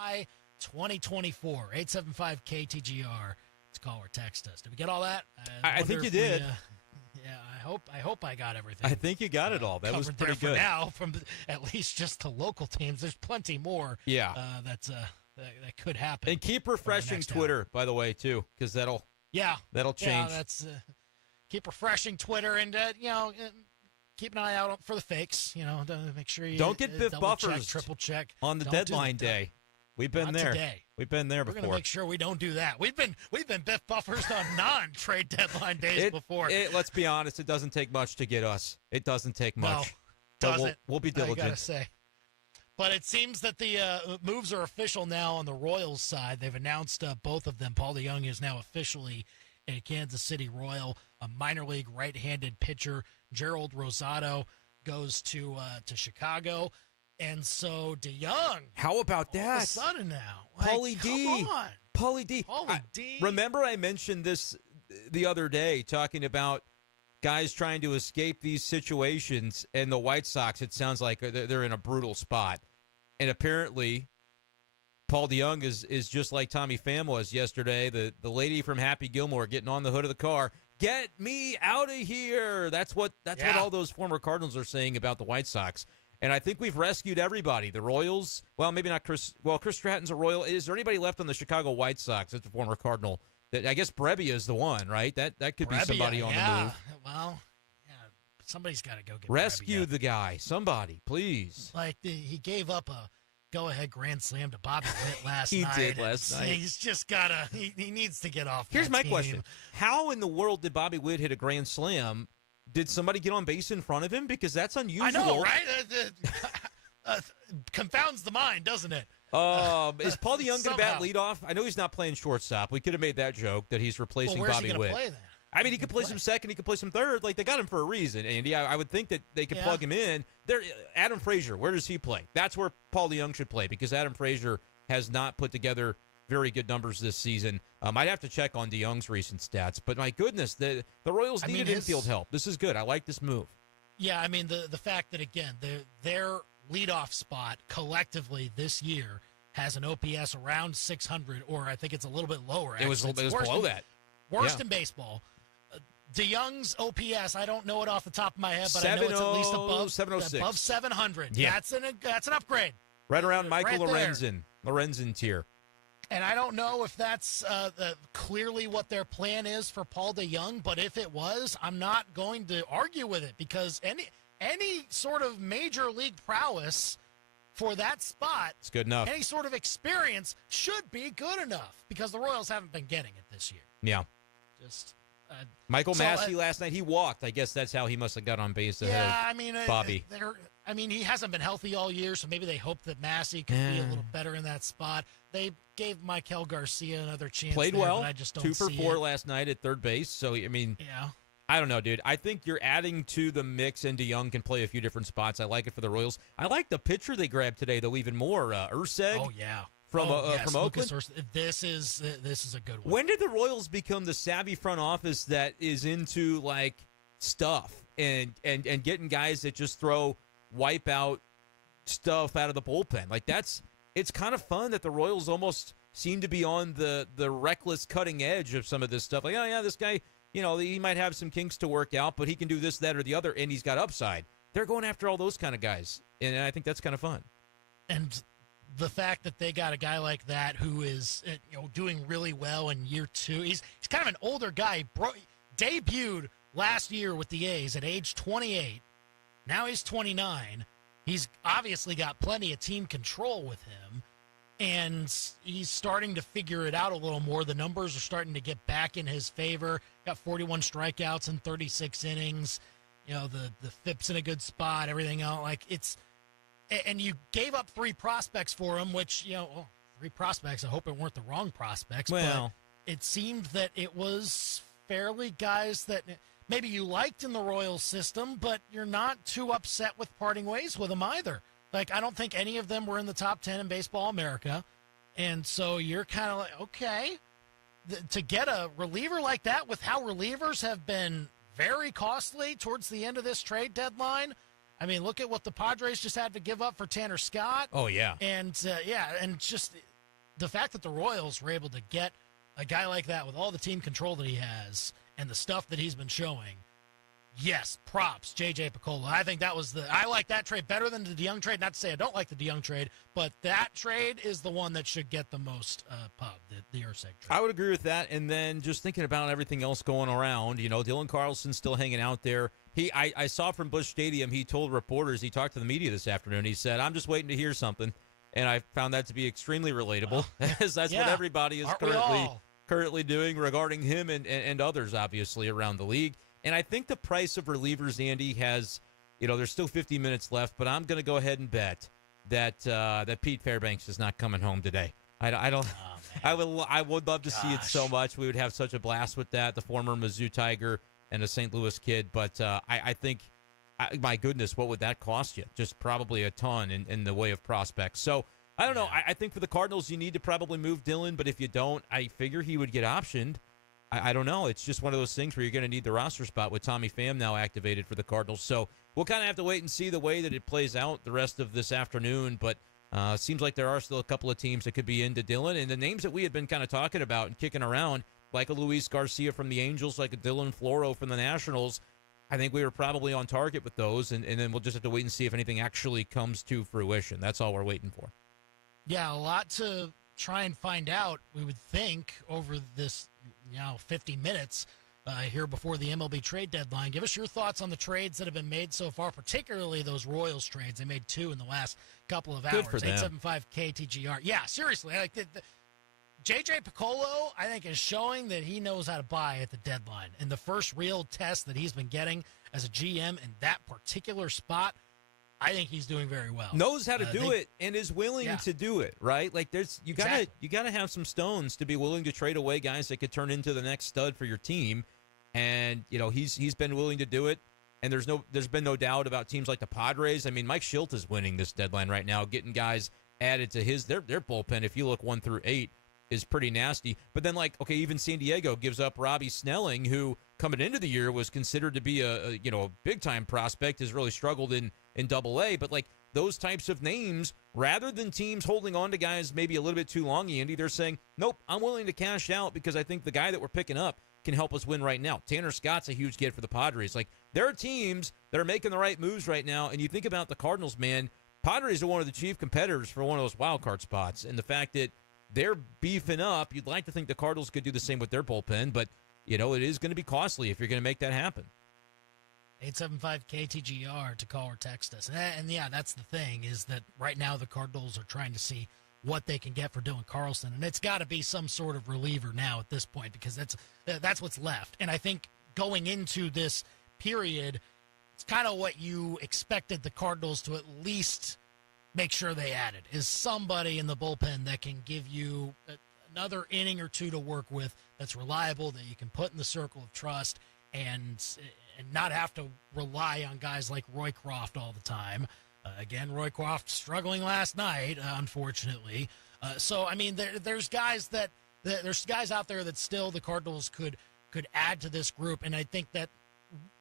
July 2024. 875-KTGR. Let's call or text us. Did we get all that? I think you did. Yeah, I hope I got everything. I think you got it all. That was pretty good. For now, from at least just the local teams. There's plenty more. Yeah, that could happen. And keep refreshing Twitter, by the way, too, because that'll change. Yeah, that's keep refreshing Twitter and keep an eye out for the fakes. Make sure you don't get Biff buffers, triple check on the deadline day. We've been there. Today. We've been there before. We're going to make sure we don't do that. We've been Biff buffers on non-trade deadline days before. Let's be honest. It doesn't take much to get us. It doesn't take much. No, doesn't. We'll be diligent. I gotta say. But it seems that the moves are official now on the Royals side. They've announced both of them. Paul DeJong is now officially a Kansas City Royal. A minor league right-handed pitcher, Gerald Rosado, goes to Chicago. And so DeJong. How about that? All of a sudden now. Paulie D. Paulie D. Remember I mentioned this the other day, talking about guys trying to escape these situations, and the White Sox, it sounds like they're in a brutal spot. And apparently, Paul DeJong is just like Tommy Pham was yesterday, the lady from Happy Gilmore getting on the hood of the car. Get me out of here. That's what all those former Cardinals are saying about the White Sox. And I think we've rescued everybody. The Royals, well, maybe not Chris. Well, Chris Stratton's a Royal. Is there anybody left on the Chicago White Sox that's a former Cardinal? I guess Brebbia is the one, right? That could be somebody on the move. Well, somebody's got to go get rescue Brebbia. The guy. Somebody, please. He gave up a go-ahead grand slam to Bobby Witt last night. He did last night. He's just got to. He needs to get off. Here's my question: how in the world did Bobby Witt hit a grand slam? Did somebody get on base in front of him? Because that's unusual. I know, right? Confounds the mind, doesn't it? Is Paul DeJong going to bat leadoff? I know he's not playing shortstop. We could have made that joke that he's replacing Bobby Witt. Play, then? I mean, he could play some second. He could play some third. Like, they got him for a reason, Andy. I would think that they could plug him in. Adam Frazier, where does he play? That's where Paul DeJong should play, because Adam Frazier has not put together very good numbers this season. I'd have to check on DeJong's recent stats, but my goodness, the Royals needed infield help. This is good. I like this move. Yeah, I mean, the fact that, again, their leadoff spot collectively this year has an OPS around 600, or I think it's a little bit lower. It was below that. Worst in baseball. DeJong's OPS, I don't know it off the top of my head, but I know it's at least above 700. Yeah. That's an upgrade. Right around Michael Lorenzen tier. And I don't know if that's clearly what their plan is for Paul DeJong, but if it was, I'm not going to argue with it, because any sort of major league prowess for that spot, it's good enough. Any sort of experience should be good enough, because the Royals haven't been getting it this year. Yeah. Just Michael Massey last night, he walked. I guess that's how he must have got on base ahead of Bobby. He hasn't been healthy all year, so maybe they hope that Massey could be a little better in that spot. They gave Maikel Garcia another chance. Played there, well. But I just don't 2 for 4 it. last night at third base. So, I mean, I don't know, dude. I think you're adding to the mix, and DeJong can play a few different spots. I like it for the Royals. I like the pitcher they grabbed today, though, even more. Urseg. Oh, yeah. From Oakland. This is a good one. When did the Royals become the savvy front office that is into, like, stuff and getting guys that just throw wipeout stuff out of the bullpen? Like, it's kind of fun that the Royals almost seem to be on the reckless cutting edge of some of this stuff. Like, oh, yeah, this guy, he might have some kinks to work out, but he can do this, that, or the other, and he's got upside. They're going after all those kind of guys, and I think that's kind of fun. And the fact that they got a guy like that who is doing really well in year 2. He's kind of an older guy. Debuted last year with the A's at age 28. Now he's 29. He's obviously got plenty of team control with him, and he's starting to figure it out a little more. The numbers are starting to get back in his favor. Got 41 strikeouts in 36 innings. The FIP's in a good spot. Everything else, and you gave up 3 prospects for him, which, 3 prospects. I hope it weren't the wrong prospects. Well, but it seemed that it was fairly guys that maybe you liked in the Royals system, but you're not too upset with parting ways with them either. Like, I don't think any of them were in the top 10 in Baseball America. And so you're kind of like, okay, to get a reliever like that, with how relievers have been very costly towards the end of this trade deadline. I mean, look at what the Padres just had to give up for Tanner Scott. Oh, yeah. And, and just the fact that the Royals were able to get a guy like that with all the team control that he has and the stuff that he's been showing, yes, props, J.J. Picollo. I think I like that trade better than the DeJong trade. Not to say I don't like the DeJong trade, but that trade is the one that should get the most pub, the Urseg trade. I would agree with that. And then just thinking about everything else going around, Dylan Carlson's still hanging out there. I saw from Busch Stadium, he told reporters, he talked to the media this afternoon, he said, I'm just waiting to hear something. And I found that to be extremely relatable, as that's what everybody is currently doing regarding him and others, obviously, around the league. And I think the price of relievers, Andy, has, there's still 50 minutes left, but I'm going to go ahead and bet that Pete Fairbanks is not coming home today. I don't. Oh, I would love to see it so much. We would have such a blast with that. The former Mizzou Tiger and a St. Louis kid, but I think, my goodness, what would that cost you? Just probably a ton in the way of prospects. So I don't know. I think for the Cardinals, you need to probably move Dylan, but if you don't, I figure he would get optioned. I don't know. It's just one of those things where you're going to need the roster spot with Tommy Pham now activated for the Cardinals. So we'll kind of have to wait and see the way that it plays out the rest of this afternoon. But seems like there are still a couple of teams that could be into Dylan. And the names that we had been kind of talking about and kicking around, like a Luis Garcia from the Angels, like a Dylan Floro from the Nationals, I think we were probably on target with those. And then we'll just have to wait and see if anything actually comes to fruition. That's all we're waiting for. Yeah, a lot to try and find out, we would think, over this 50 minutes here before the MLB trade deadline. Give us your thoughts on the trades that have been made so far, particularly those Royals trades. They made 2 in the last couple of hours. Good for them. 875 KTGR. Yeah, seriously. J.J. Picollo, I think, is showing that he knows how to buy at the deadline. And the first real test that he's been getting as a GM in that particular spot, I think he's doing very well. Knows how to do it and is willing to do it, right? Like you gotta have some stones to be willing to trade away guys that could turn into the next stud for your team. And he's been willing to do it. And there's been no doubt about teams like the Padres. I mean, Mike Schilt is winning this deadline right now, getting guys added to their bullpen. If you look 1 through 8, is pretty nasty. But then, even San Diego gives up Robbie Snelling, who coming into the year was considered to be a big time prospect, has really struggled in Double-A. But those types of names, rather than teams holding on to guys maybe a little bit too long, Andy, they're saying, nope, I'm willing to cash out because I think the guy that we're picking up can help us win right now. Tanner Scott's a huge get for the Padres. There are teams that are making the right moves right now, and you think about the Cardinals, man, Padres are one of the chief competitors for one of those wild card spots, and the fact that they're beefing up, you'd like to think the Cardinals could do the same with their bullpen, but, it is going to be costly if you're going to make that happen. 875 KTGR to call or text us. And that's the thing, is that right now the Cardinals are trying to see what they can get for Dylan Carlson, and it's got to be some sort of reliever now at this point, because that's what's left. And I think going into this period, it's kind of what you expected the Cardinals to at least make sure they added, is somebody in the bullpen that can give you another inning or two to work with, that's reliable, that you can put in the circle of trust, and not have to rely on guys like Roycroft all the time. Again, Roycroft struggling last night, unfortunately. So I mean, there's guys out there that still the Cardinals could add to this group, and I think that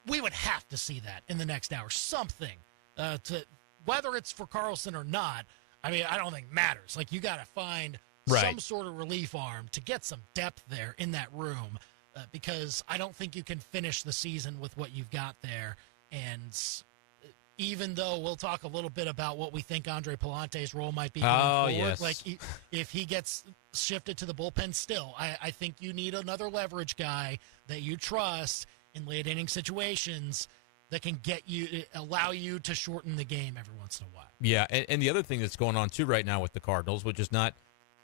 we would have to see that in the next hour. Something to, whether it's for Carlson or not, I mean, I don't think matters. You got to find some sort of relief arm to get some depth there in that room, because I don't think you can finish the season with what you've got there. And even though we'll talk a little bit about what we think Andre Palante's role might be going forward, yes. If he gets shifted to the bullpen still, I think you need another leverage guy that you trust in late inning situations that can allow you to shorten the game every once in a while. Yeah, and the other thing that's going on too right now with the Cardinals, which is not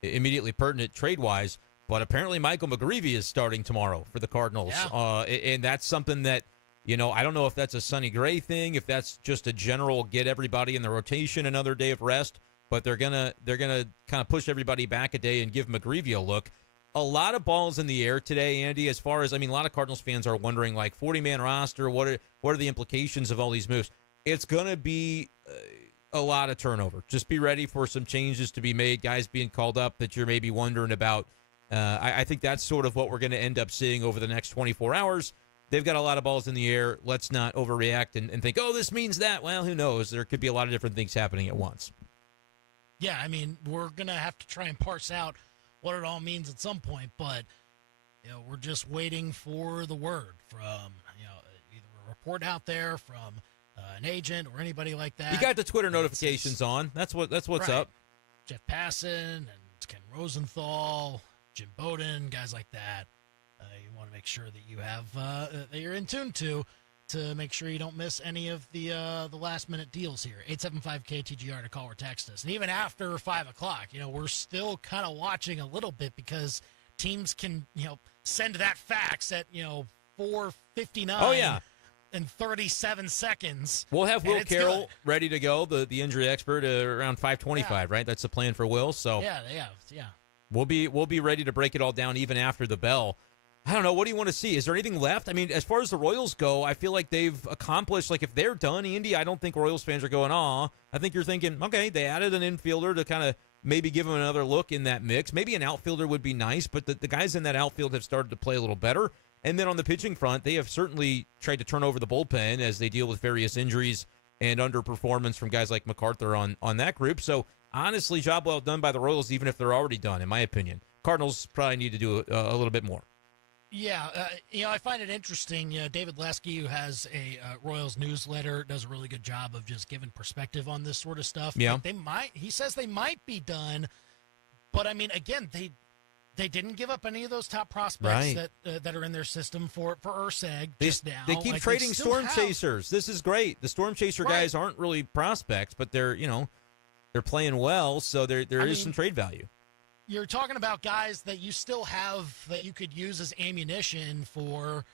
immediately pertinent trade-wise, but apparently Michael McGreevy is starting tomorrow for the Cardinals. Yeah. And that's something that, I don't know if that's a Sonny Gray thing, if that's just a general get everybody in the rotation another day of rest, but they're gonna kind of push everybody back a day and give McGreevy a look. A lot of balls in the air today, Andy, as far as, a lot of Cardinals fans are wondering, 40-man roster, what are the implications of all these moves? It's going to be a lot of turnover. Just be ready for some changes to be made, guys being called up that you're maybe wondering about. I think that's sort of what we're going to end up seeing over the next 24 hours. They've got a lot of balls in the air. Let's not overreact and think, this means that. Well, who knows? There could be a lot of different things happening at once. Yeah, I mean, we're going to have to try and parse out what it all means at some point, but we're just waiting for the word from either a report out there from an agent or anybody like that. You got the Twitter notifications on. That's what's right. up. Jeff Passan and Ken Rosenthal, Jim Bowden, guys like that. You want to make sure that you have that you're in tune to make sure you don't miss any of the last minute deals here. 875-KTGR to call or text us. And even after 5 o'clock, we're still kind of watching a little bit because teams can send that fax at 4:59. Oh yeah. In 37 seconds. We'll have Will Carroll ready to go, the injury expert, around 5:25, right? That's the plan for Will. So yeah. We'll be ready to break it all down even after the bell. I don't know. What do you want to see? Is there anything left? I mean, as far as the Royals go, I feel like they've accomplished, like if they're done, Andy, I don't think Royals fans are going, I think you're thinking, okay, they added an infielder to kind of maybe give them another look in that mix. Maybe an outfielder would be nice, but the guys in that outfield have started to play a little better. And then on the pitching front, they have certainly tried to turn over the bullpen as they deal with various injuries and underperformance from guys like MacArthur on that group. So, honestly, job well done by the Royals, even if they're already done, in my opinion. Cardinals probably need to do a little bit more. Yeah, I find it interesting. David Lesky, who has a Royals newsletter, does a really good job of just giving perspective on this sort of stuff. Yeah. He says they might be done, but, I mean, again, they didn't give up any of those top prospects that are in their system for Urseg just now. They keep trading storm chasers. This is great. The storm chaser guys aren't really prospects, but they're playing well, so there is some trade value. You're talking about guys that you still have that you could use as ammunition for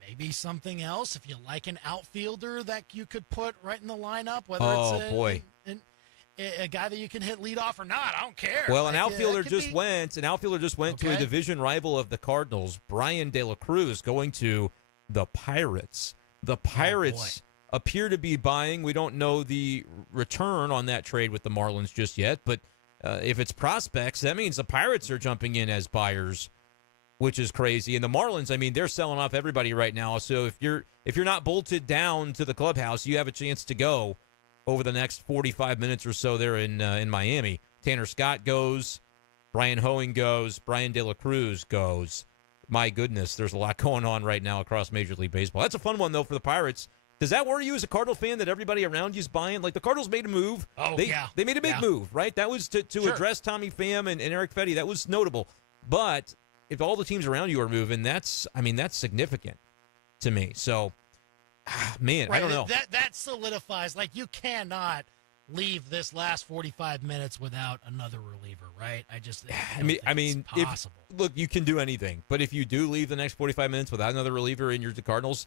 maybe something else. If you like an outfielder that you could put right in the lineup, whether it's a guy that you can hit leadoff or not, I don't care. Well, an outfielder just went to a division rival of the Cardinals, Brian De La Cruz, going to the Pirates. The Pirates appear to be buying. We don't know the return on that trade with the Marlins just yet, but if it's prospects, that means the Pirates are jumping in as buyers, which is crazy. And the Marlins, I mean, they're selling off everybody right now. So if you're not bolted down to the clubhouse, you have a chance to go over the next 45 minutes or so there in Miami. Tanner Scott goes, Brian Hoeing goes, Brian De La Cruz goes. My goodness, there's a lot going on right now across Major League Baseball. That's a fun one, though, for the Pirates. Does that worry you as a Cardinal fan that everybody around you is buying? Like, the Cardinals made a move. They made a big move, right? That was to address Tommy Pham and Eric Fetty. That was notable. But if all the teams around you are moving, that's significant to me. So, man, I don't know. That solidifies, like, you cannot leave this last 45 minutes without another reliever, right? I mean, it's possible. Look, you can do anything. But if you do leave the next 45 minutes without another reliever in your Cardinals,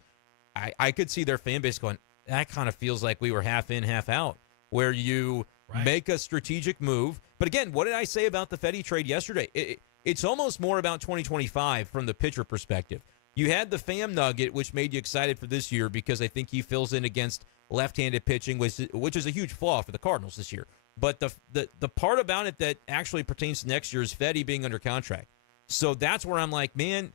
I could see their fan base going, that kind of feels like we were half in, half out, where you make a strategic move. But again, what did I say about the Fetty trade yesterday? It's almost more about 2025 from the pitcher perspective. You had the Pham nugget, which made you excited for this year because I think he fills in against left-handed pitching, which is a huge flaw for the Cardinals this year. But the part about it that actually pertains to next year is Fetty being under contract. So that's where I'm like, man,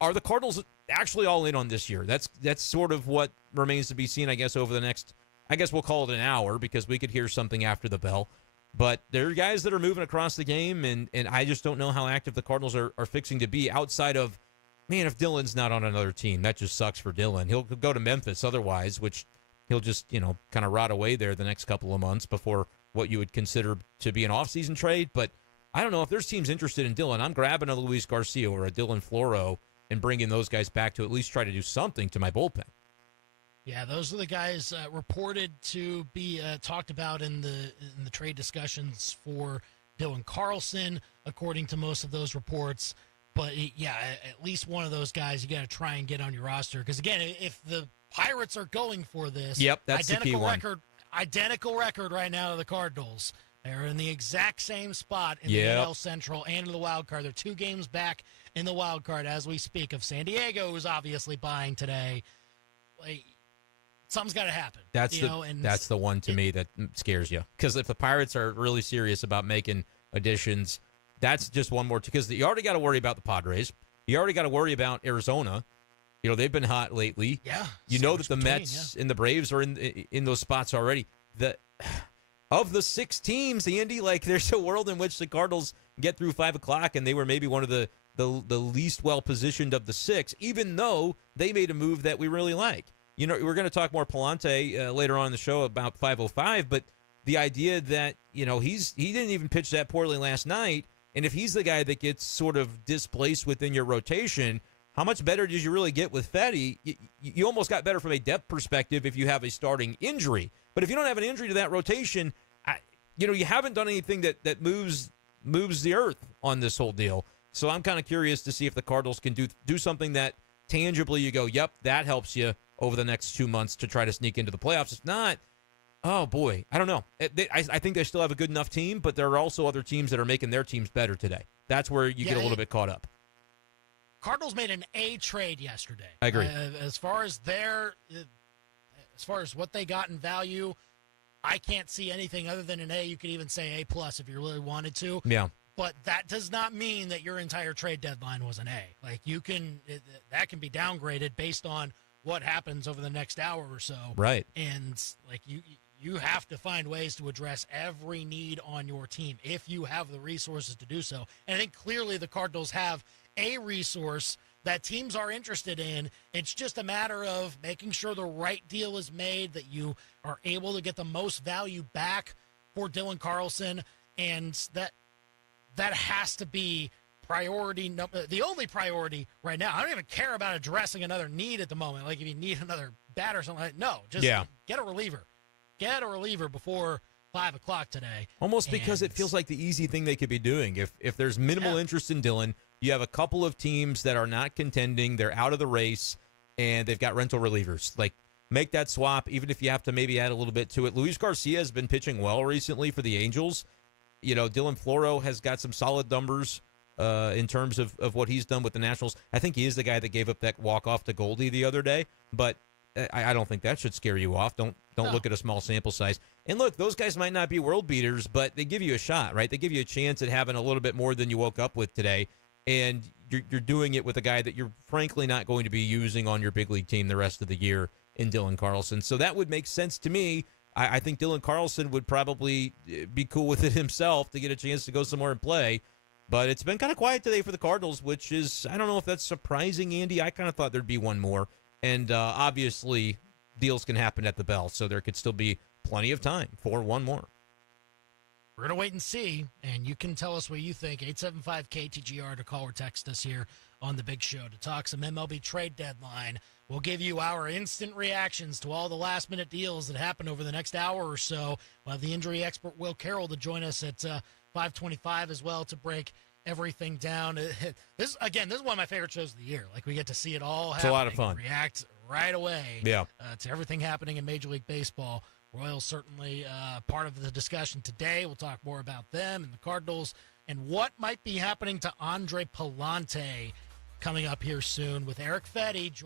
are the Cardinals actually all in on this year? That's sort of what remains to be seen, I guess, over the next, I guess we'll call it an hour because we could hear something after the bell. But there are guys that are moving across the game, and I just don't know how active the Cardinals are fixing to be outside of, man, if Dylan's not on another team, that just sucks for Dylan. He'll go to Memphis otherwise, which he'll just, kind of rot away there the next couple of months before what you would consider to be an offseason trade. But I don't know if there's teams interested in Dylan. I'm grabbing a Luis Garcia or a Dylan Floro and bringing those guys back to at least try to do something to my bullpen. Yeah, those are the guys reported to be talked about in the trade discussions for Dylan Carlson, according to most of those reports. But, at least one of those guys you got to try and get on your roster. Because, again, if the Pirates are going for this, that's the key one. Identical record right now to the Cardinals. They're in the exact same spot in the NL Central and in the wild card. They're 2 games back in the wild card as we speak of San Diego, who's obviously buying today. Something's got to happen. That's the one to me that scares you. Because if the Pirates are really serious about making additions, that's just one more. Because you already got to worry about the Padres. You already got to worry about Arizona. They've been hot lately. Yeah. You know that the Mets and the Braves are in those spots already. of the 6 teams, Andy, like there's a world in which the Cardinals get through 5 o'clock and they were maybe one of the least well-positioned of the 6, even though they made a move that we really like. You know, we're going to talk more Palante later on in the show about 505, but the idea that, you know, he didn't even pitch that poorly last night, and if he's the guy that gets sort of displaced within your rotation, how much better did you really get with Fetty? You almost got better from a depth perspective if you have a starting injury. But if you don't have an injury to that rotation, you haven't done anything that moves the earth on this whole deal. So I'm kind of curious to see if the Cardinals can do something that tangibly you go, yep, that helps you over the next 2 months to try to sneak into the playoffs. If not, oh, boy, I don't know. I think they still have a good enough team, but there are also other teams that are making their teams better today. That's where you get a little bit caught up. Cardinals made an A trade yesterday. I agree. As far as what they got in value, I can't see anything other than an A. You could even say A+ if you really wanted to. Yeah. But that does not mean that your entire trade deadline was an A. Like that can be downgraded based on what happens over the next hour or so. Right. And like you have to find ways to address every need on your team if you have the resources to do so. And I think clearly the Cardinals have a resource that teams are interested in. It's just a matter of making sure the right deal is made, that you are able to get the most value back for Dylan Carlson, and that has to be priority the only priority right now. I don't even care about addressing another need at the moment. Like if you need another bat or something like that. No, just get a reliever. Get a reliever before 5 o'clock today. Almost because it feels like the easy thing they could be doing. If there's minimal interest in Dylan, you have a couple of teams that are not contending, they're out of the race, and they've got rental relievers. Like, make that swap, even if you have to maybe add a little bit to it. Luis Garcia has been pitching well recently for the Angels. You know, Dylan Floro has got some solid numbers in terms of what he's done with the Nationals. I think he is the guy that gave up that walk-off to Goldie the other day, but I don't think that should scare you off. Don't look at a small sample size. And look, those guys might not be world beaters, but they give you a shot, right? They give you a chance at having a little bit more than you woke up with today, and you're doing it with a guy that you're frankly not going to be using on your big league team the rest of the year in Dylan Carlson. So that would make sense to me. I think Dylan Carlson would probably be cool with it himself to get a chance to go somewhere and play. But it's been kind of quiet today for the Cardinals, which is, I don't know if that's surprising, Andy. I kind of thought there'd be one more. And obviously, deals can happen at the bell, so there could still be plenty of time for one more. We're going to wait and see, and you can tell us what you think. 875-KTGR to call or text us here on The Big Show to talk some MLB trade deadline. We'll give you our instant reactions to all the last-minute deals that happen over the next hour or so. We'll have the injury expert Will Carroll to join us at 5:25 as well to break everything down. This is one of my favorite shows of the year. Like, we get to see it all happen. It's a lot of fun. React right away to everything happening in Major League Baseball. Royals certainly part of the discussion today. We'll talk more about them and the Cardinals and what might be happening to Andre Palante coming up here soon with Eric Fetty.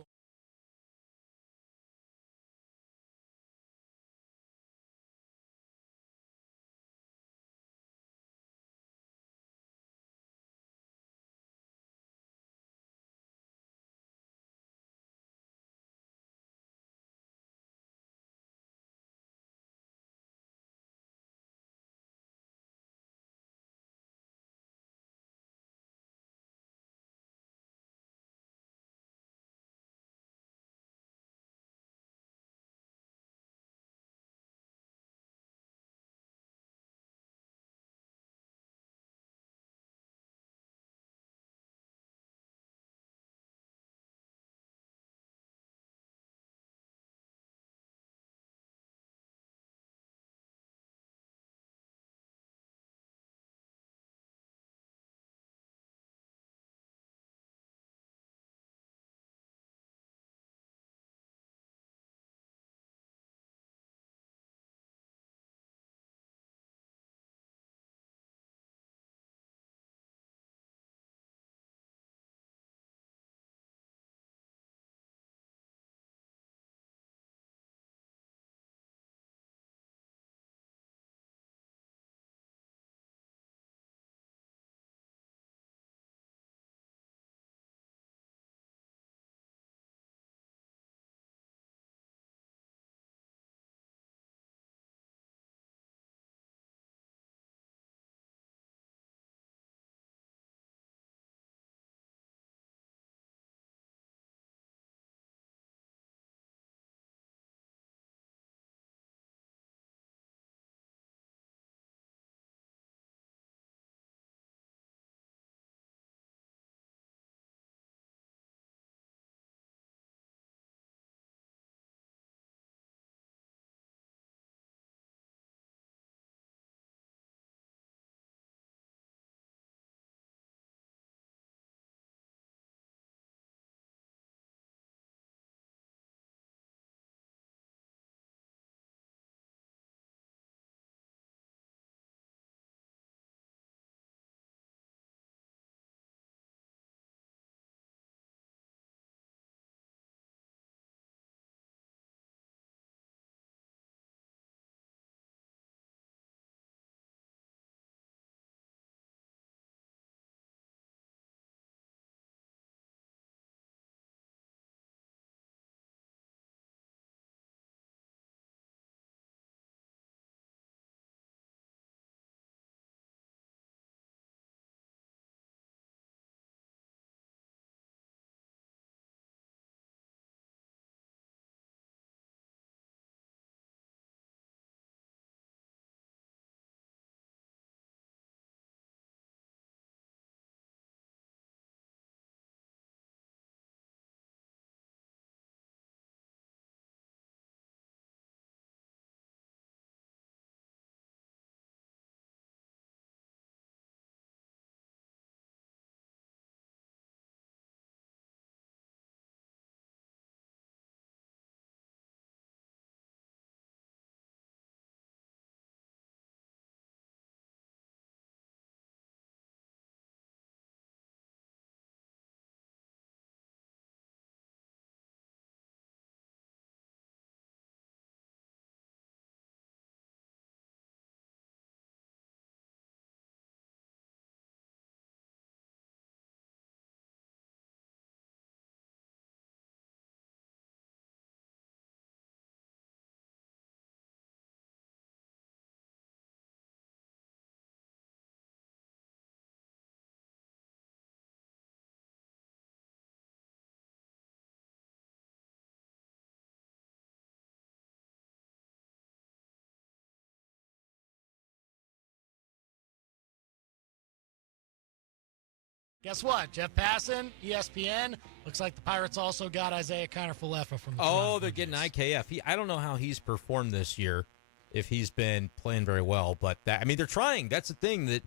guess what? Jeff Passan, ESPN. Looks like the Pirates also got Isaiah Kiner-Falefa from the Oh, they're getting IKF. I don't know how he's performed this year, if he's been playing very well. But, they're trying. That's the thing that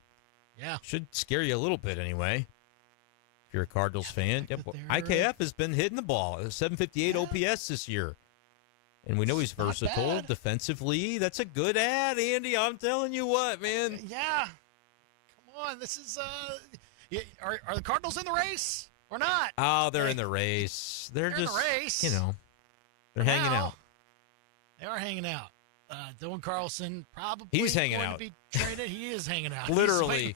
should scare you a little bit anyway. If you're a Cardinals fan. Yep. IKF has been hitting the ball. 758 OPS this year. And we know he's versatile defensively. That's a good ad, Andy. I'm telling you what, man. Yeah. Come on. This is are the Cardinals in the race or not? Oh, they're in the race. They're just in the race. They're hanging out. They are hanging out. Dylan Carlson probably he's hanging going out. To be traded. He is hanging out. Literally.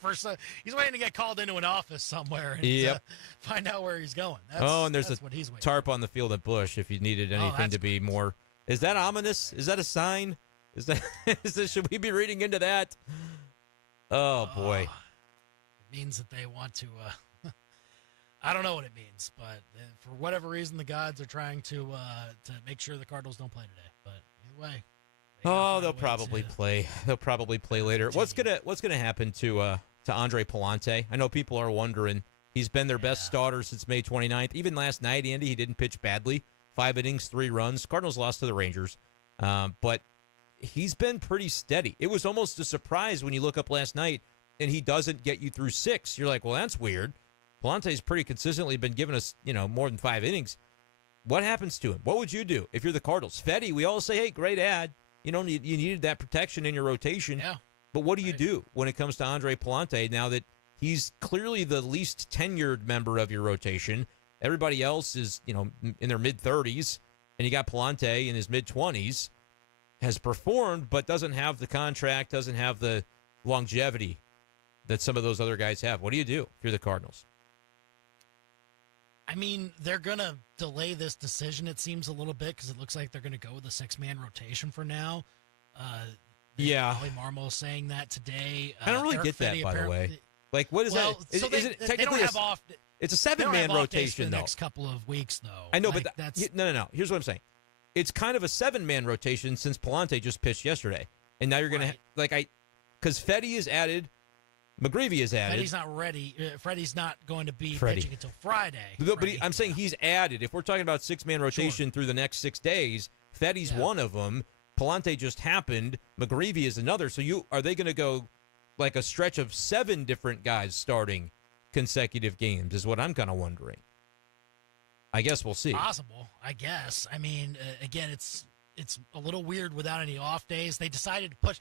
He's waiting to get called into an office somewhere and find out where he's going. And there's what he's waiting tarp on the field at Busch if you needed anything to be more. Is that ominous? Is that a sign? Should we be reading into that? Oh, boy. It means that they want to I don't know what it means, but for whatever reason, the gods are trying to make sure the Cardinals don't play today. But either way. They'll probably play. They'll probably play later. What's gonna happen to Andre Palante? I know people are wondering. He's been their best starter since May 29th. Even last night, Andy, he didn't pitch badly. 5 innings, 3 runs. Cardinals lost to the Rangers, but he's been pretty steady. It was almost a surprise when you look up last night and he doesn't get you through 6. You're like, well, that's weird. Palante's pretty consistently been giving us, more than 5 innings. What happens to him? What would you do if you're the Cardinals? Fetty, we all say, hey, great ad. You needed that protection in your rotation. Yeah. But what do you do when it comes to Andre Palante now that he's clearly the least tenured member of your rotation? Everybody else is, in their mid-30s, and you got Palante in his mid-20s, has performed but doesn't have the contract, doesn't have the longevity that some of those other guys have. What do you do if you're the Cardinals? They're going to delay this decision, it seems, a little bit because it looks like they're going to go with a 6-man rotation for now. Ollie Marmol saying that today. I don't really Eric get that, Fetty by the way. Like, what is that? Is it technically they don't have off. It's a 7-man rotation, the though. Next couple of weeks, though. I know, but that's no. Here's what I'm saying. It's kind of a 7-man rotation since Palante just pitched yesterday, and now you're going to because Fetty is added. McGreevy is added. Fetty's not ready. Freddie's not going to be pitching until Friday. But I'm saying he's added. If we're talking about 6-man rotation through the next 6 days, Fetty's one of them. Palante just happened. McGreevy is another. So are they going to go like a stretch of 7 different guys starting consecutive games is what I'm kind of wondering. I guess we'll see. Possible, I guess. Again, it's a little weird without any off days. They decided to push.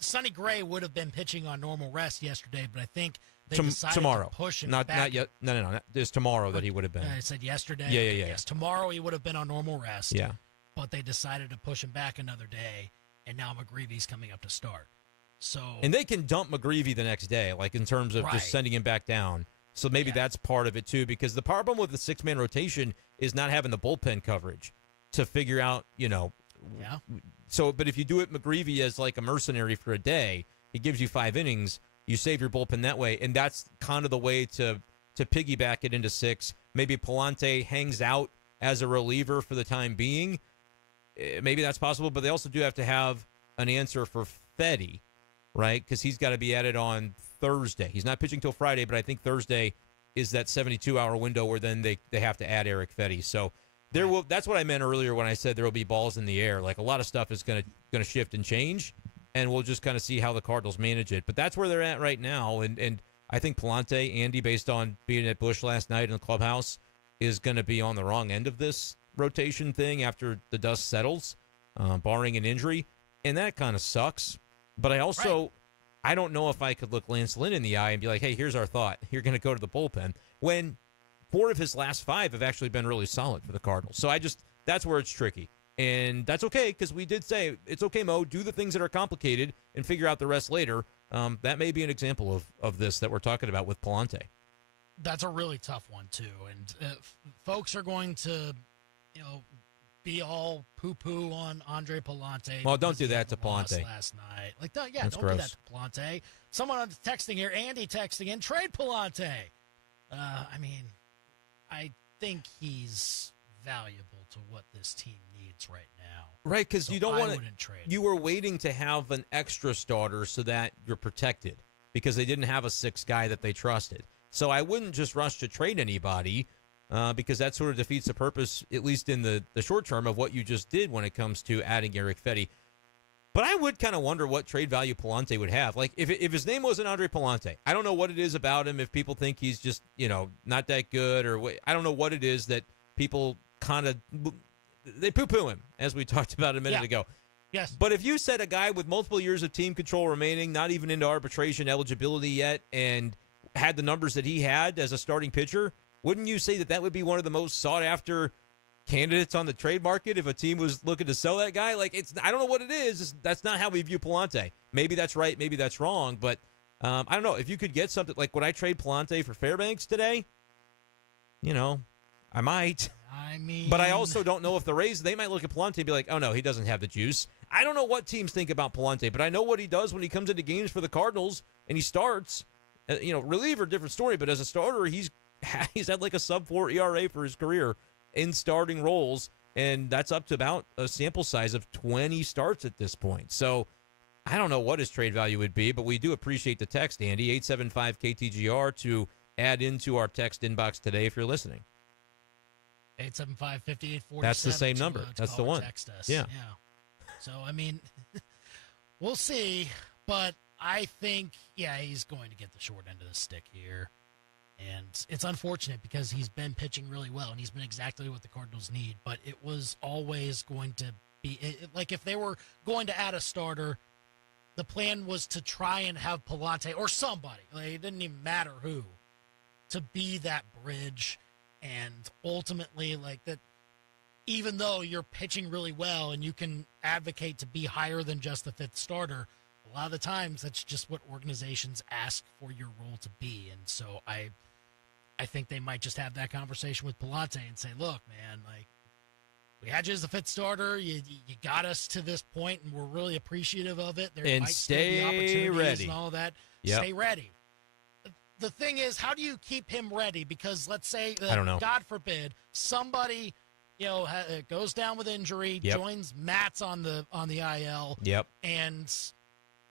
Sonny Gray would have been pitching on normal rest yesterday, but I think they decided tomorrow. To push him back. Not yet. No. It's tomorrow that he would have been. I said yesterday. Yeah. Yes, tomorrow he would have been on normal rest. Yeah. But they decided to push him back another day, and now McGreevy's coming up to start. And they can dump McGreevy the next day, like in terms of just sending him back down. So maybe that's part of it, too, because the problem with the 6-man rotation is not having the bullpen coverage to figure out, So, but if you do it McGreevy as like a mercenary for a day, he gives you 5 innings, you save your bullpen that way, and that's kind of the way to piggyback it into 6. Maybe Palante hangs out as a reliever for the time being. Maybe that's possible, but they also do have to have an answer for Fetty, right? Because he's got to be added on Thursday. He's not pitching till Friday, but I think Thursday is that 72-hour window where then they have to add Eric Fetty. So that's what I meant earlier when I said there will be balls in the air. Like a lot of stuff is going to shift and change, and we'll just kind of see how the Cardinals manage it. But that's where they're at right now, and I think Palante, Andy, based on being at Busch last night in the clubhouse, is going to be on the wrong end of this rotation thing after the dust settles, barring an injury. And that kind of sucks. But I also, I don't know if I could look Lance Lynn in the eye and be like, hey, here's our thought. You're going to go to the bullpen. When 4 of his last 5 have actually been really solid for the Cardinals. So that's where it's tricky. And that's okay, because we did say, it's okay, Mo, do the things that are complicated and figure out the rest later. That may be an example of this that we're talking about with Palante. That's a really tough one, too. And folks are going to, be all poo-poo on Andre Palante. Well, don't do that to Palante. Last night. Don't gross. Do that to Palante. Someone texting here, Andy texting in, trade Palante. I think he's valuable to what this team needs right now. Right, because you don't want to. Trade. You were waiting to have an extra starter so that you're protected because they didn't have a 6th guy that they trusted. So I wouldn't just rush to trade anybody because that sort of defeats the purpose, at least in the short term, of what you just did when it comes to adding Eric Fedde. But I would kind of wonder what trade value Palante would have. Like, if his name wasn't Andre Palante, I don't know what it is about him. If people think he's just, not that good, or I don't know what it is that people kind of, they poo-poo him, as we talked about a minute ago. Yes. But if you said a guy with multiple years of team control remaining, not even into arbitration eligibility yet, and had the numbers that he had as a starting pitcher, wouldn't you say that would be one of the most sought-after candidates on the trade market if a team was looking to sell that guy? Like, I don't know what it is. That's not how we view Palante. Maybe that's right, maybe that's wrong, but I don't know. If you could get something, like, would I trade Palante for Fairbanks today? I might. But I also don't know if the Rays, they might look at Palante and be like, oh, no, he doesn't have the juice. I don't know what teams think about Palante, but I know what he does when he comes into games for the Cardinals and he starts. Reliever, different story, but as a starter, he's had like a sub-4 ERA for his career in starting roles, and that's up to about a sample size of 20 starts at this point. So I don't know what his trade value would be, but we do appreciate the text, Andy, 875-KTGR, to add into our text inbox today if you're listening. 875-5847. That's the same number. That's the one. Text us. Yeah. So, we'll see, but I think, he's going to get the short end of the stick here. And it's unfortunate because he's been pitching really well, and he's been exactly what the Cardinals need. But it was always going to be like if they were going to add a starter, the plan was to try and have Palante or somebody. Like, it didn't even matter who, to be that bridge. And ultimately, like that, even though you're pitching really well and you can advocate to be higher than just the fifth starter, a lot of the times that's just what organizations ask for your role to be. And so I think they might just have that conversation with Palante and say, look, man, like, we had you as the fifth starter. You got us to this point, and we're really appreciative of it. There and might still be opportunities ready. And all of that. Yep. Stay ready. The thing is, how do you keep him ready? Because let's say, I don't know. God forbid, somebody goes down with injury, joins Matt's on the IL,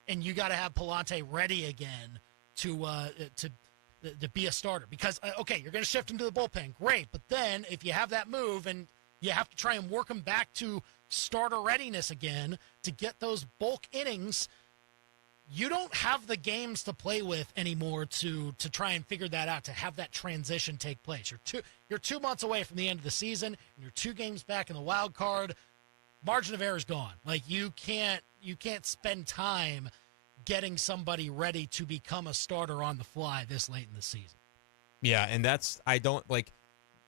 and you got to have Palante ready again to be a starter. Because you're going to shift him to the bullpen, great, but then if you have that move and you have to try and work him back to starter readiness again to get those bulk innings, you don't have the games to play with anymore to try and figure that out, to have that transition take place. You're 2 months away from the end of the season, and you're 2 games back in the wild card. Margin of error is gone. Like, you can't spend time getting somebody ready to become a starter on the fly this late in the season. Yeah, and I don't like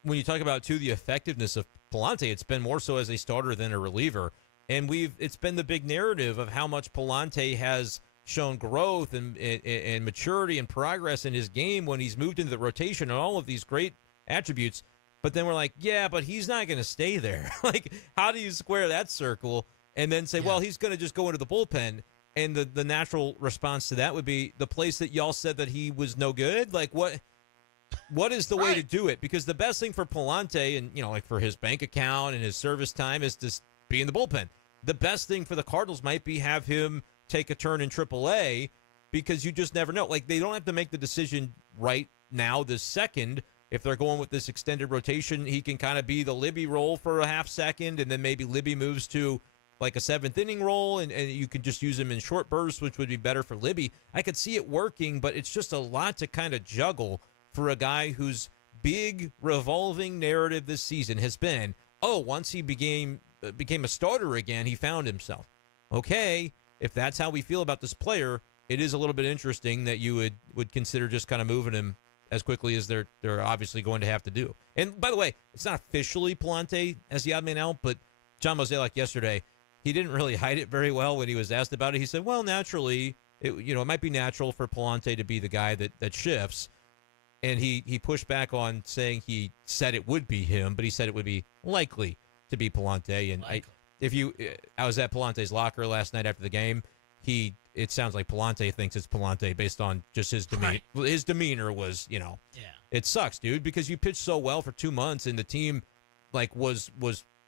when you talk about too the effectiveness of Palante, it's been more so as a starter than a reliever. And it's been the big narrative of how much Palante has shown growth and maturity and progress in his game when he's moved into the rotation and all of these great attributes. But then we're like, yeah, but he's not going to stay there. Like, how do you square that circle and then say, well, he's going to just go into the bullpen? And the natural response to that would be the place that y'all said that he was no good. Like, what is the way to do it? Because the best thing for Palante and, like for his bank account and his service time is to be in the bullpen. The best thing for the Cardinals might be have him take a turn in AAA, because you just never know. Like, they don't have to make the decision right now this second. If they're going with this extended rotation, he can kind of be the Libby role for a half second, and then maybe Libby moves to like a 7th inning role, and you can just use him in short bursts, which would be better for Libby. I could see it working, but it's just a lot to kind of juggle for a guy whose big revolving narrative this season has been, once he became a starter again, he found himself. Okay, if that's how we feel about this player, it is a little bit interesting that you would consider just kind of moving him as quickly as they're obviously going to have to do. And by the way, it's not officially Palante as the odd man out, but John Mozeliak yesterday, he didn't really hide it very well when he was asked about it. He said, well, naturally, it might be natural for Palante to be the guy that shifts. And he pushed back on saying he said it would be him, but he said it would be likely to be Palante. And I was at Palante's locker last night after the game. It sounds like Palante thinks it's Palante based on just his demeanor. Right. His demeanor was, it sucks, dude, because you pitched so well for 2 months and the team was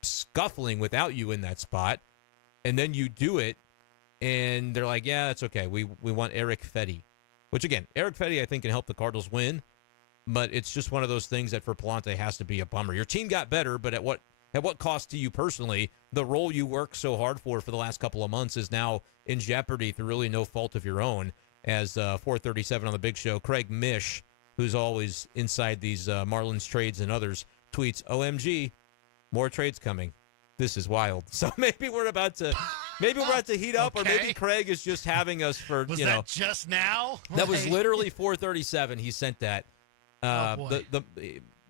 scuffling without you in that spot, and then you do it, and they're like, yeah, that's okay. We want Eric Fedde, which again, Eric Fedde I think can help the Cardinals win. but it's just one of those things that for Palante has to be a bummer. Your team got better, but at what cost to you personally? The role you worked so hard for the last couple of months is now in jeopardy through really no fault of your own. As 437 on the Big Show, Craig Mish, who's always inside these Marlins trades and others, tweets, OMG, more trades coming. This is wild. So maybe we're about to heat up, okay. Or maybe Craig is just having us for, was that just now? That was literally 437. He sent that. Boy.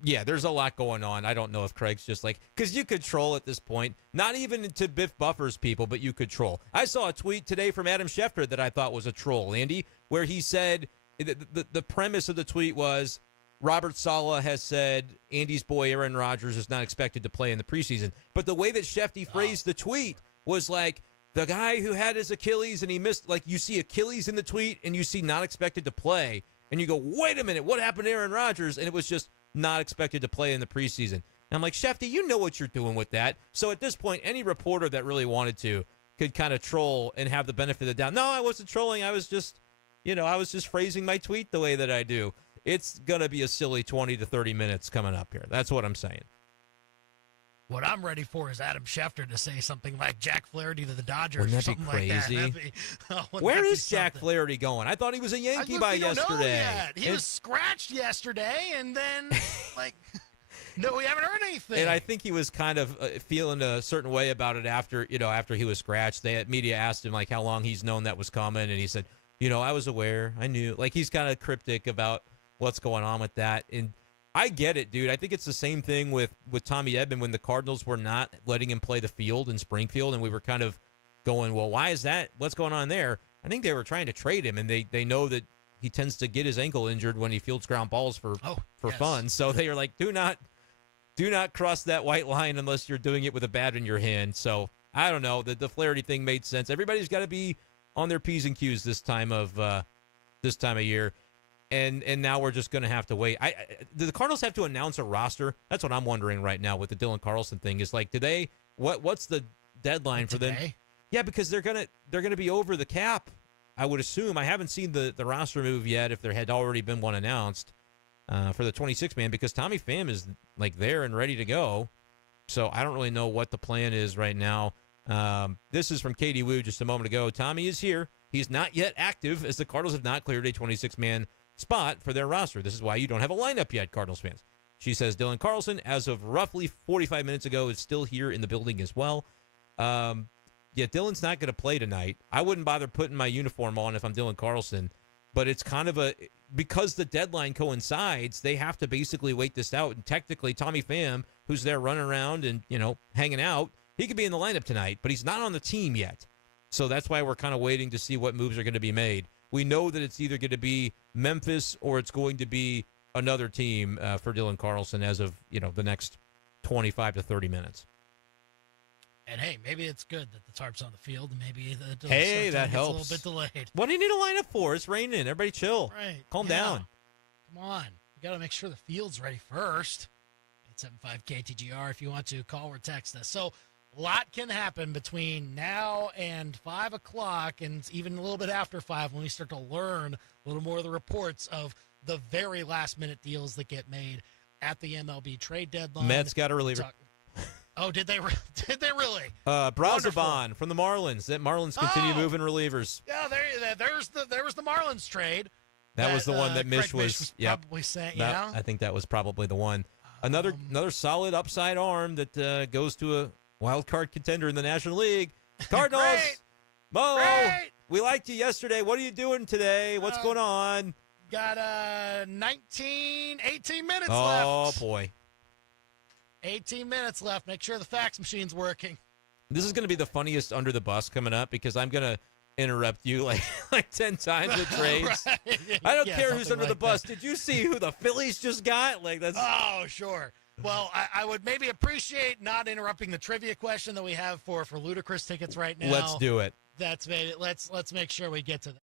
Yeah, there's a lot going on. I don't know if Craig's just like, because you could troll at this point, not even to Biff Buffers people, but you could troll. I saw a tweet today from Adam Schefter that I thought was a troll, Andy, where he said the premise of the tweet was Robert Saleh has said Andy's boy Aaron Rodgers is not expected to play in the preseason. But the way that Schefter phrased the tweet was like the guy who had his Achilles and he missed, like you see Achilles in the tweet and you see not expected to play. And you go, wait a minute, what happened to Aaron Rodgers? And it was just not expected to play in the preseason. And I'm like, Schefter, you know what you're doing with that. So at this point, any reporter that really wanted to could kind of troll and have the benefit of the doubt. No, I wasn't trolling. I was just phrasing my tweet the way that I do. It's going to be a silly 20 to 30 minutes coming up here. That's what I'm saying. What I'm ready for is Adam Schefter to say something like Jack Flaherty to the Dodgers. Wouldn't or something that be crazy? Like that. Where is Jack Flaherty going? I thought he was a Yankee by yesterday. He was scratched yesterday, and then, no, we haven't heard anything. And I think he was kind of feeling a certain way about it after he was scratched. Media asked him, how long he's known that was coming, and he said, I was aware. I knew. He's kind of cryptic about what's going on with that. And I get it, dude. I think it's the same thing with Tommy Edman when the Cardinals were not letting him play the field in Springfield, and we were kind of going, well, why is that? What's going on there? I think they were trying to trade him, and they know that he tends to get his ankle injured when he fields ground balls for fun. So they are like, do not cross that white line unless you're doing it with a bat in your hand. So I don't know. The Flaherty thing made sense. Everybody's got to be on their P's and Q's this time of year. And now we're just going to have to wait. Do the Cardinals have to announce a roster? That's what I'm wondering right now with the Dylan Carlson thing. Is what's the deadline for them? Yeah, because they're gonna be over the cap. I would assume. I haven't seen the roster move yet. If there had already been one announced for the 26-man, because Tommy Pham is there and ready to go. So I don't really know what the plan is right now. This is from Katie Wu just a moment ago. Tommy is here. He's not yet active as the Cardinals have not cleared a 26-man spot for their roster. This is why you don't have a lineup yet, Cardinals fans. She says Dylan Carlson, as of roughly 45 minutes ago, is still here in the building as well. Yeah, Dylan's not going to play tonight. I wouldn't bother putting my uniform on if I'm Dylan Carlson, but it's kind of because the deadline coincides, they have to basically wait this out. And technically, Tommy Pham, who's there running around and, hanging out, he could be in the lineup tonight, but he's not on the team yet. So that's why we're kind of waiting to see what moves are going to be made. We know that it's either going to be Memphis or it's going to be another team for Dylan Carlson as of, the next 25 to 30 minutes. And, hey, maybe it's good that the tarp's on the field, and maybe that helps. A little bit delayed. What do you need a lineup for? It's raining. Everybody chill. Right. Calm down. Come on. You got to make sure the field's ready first. 875 KTGR if you want to call or text us. So, a lot can happen between now and 5 o'clock and even a little bit after 5 when we start to learn a little more of the reports of the very last-minute deals that get made at the MLB trade deadline. Mets got a reliever. Oh, did they really? Brazoban from the Marlins. That Marlins continue moving relievers. Yeah, there was the Marlins trade. That was the one that Mish was probably saying, I think that was probably the one. Another solid upside arm that goes to a wild card contender in the National League. Cardinals. Great. Mo, Great. We liked you yesterday. What are you doing today? What's going on? Got 18 minutes left. Oh, boy. 18 minutes left. Make sure the fax machine's working. This is going to be the funniest under the bus coming up because I'm going to interrupt you like 10 times with trades. Right. I don't care who's under the bus. Did you see who the Phillies just got? Oh, sure. Well, I would maybe appreciate not interrupting the trivia question that we have for ludicrous tickets right now. Let's do it. Let's make sure we get to that.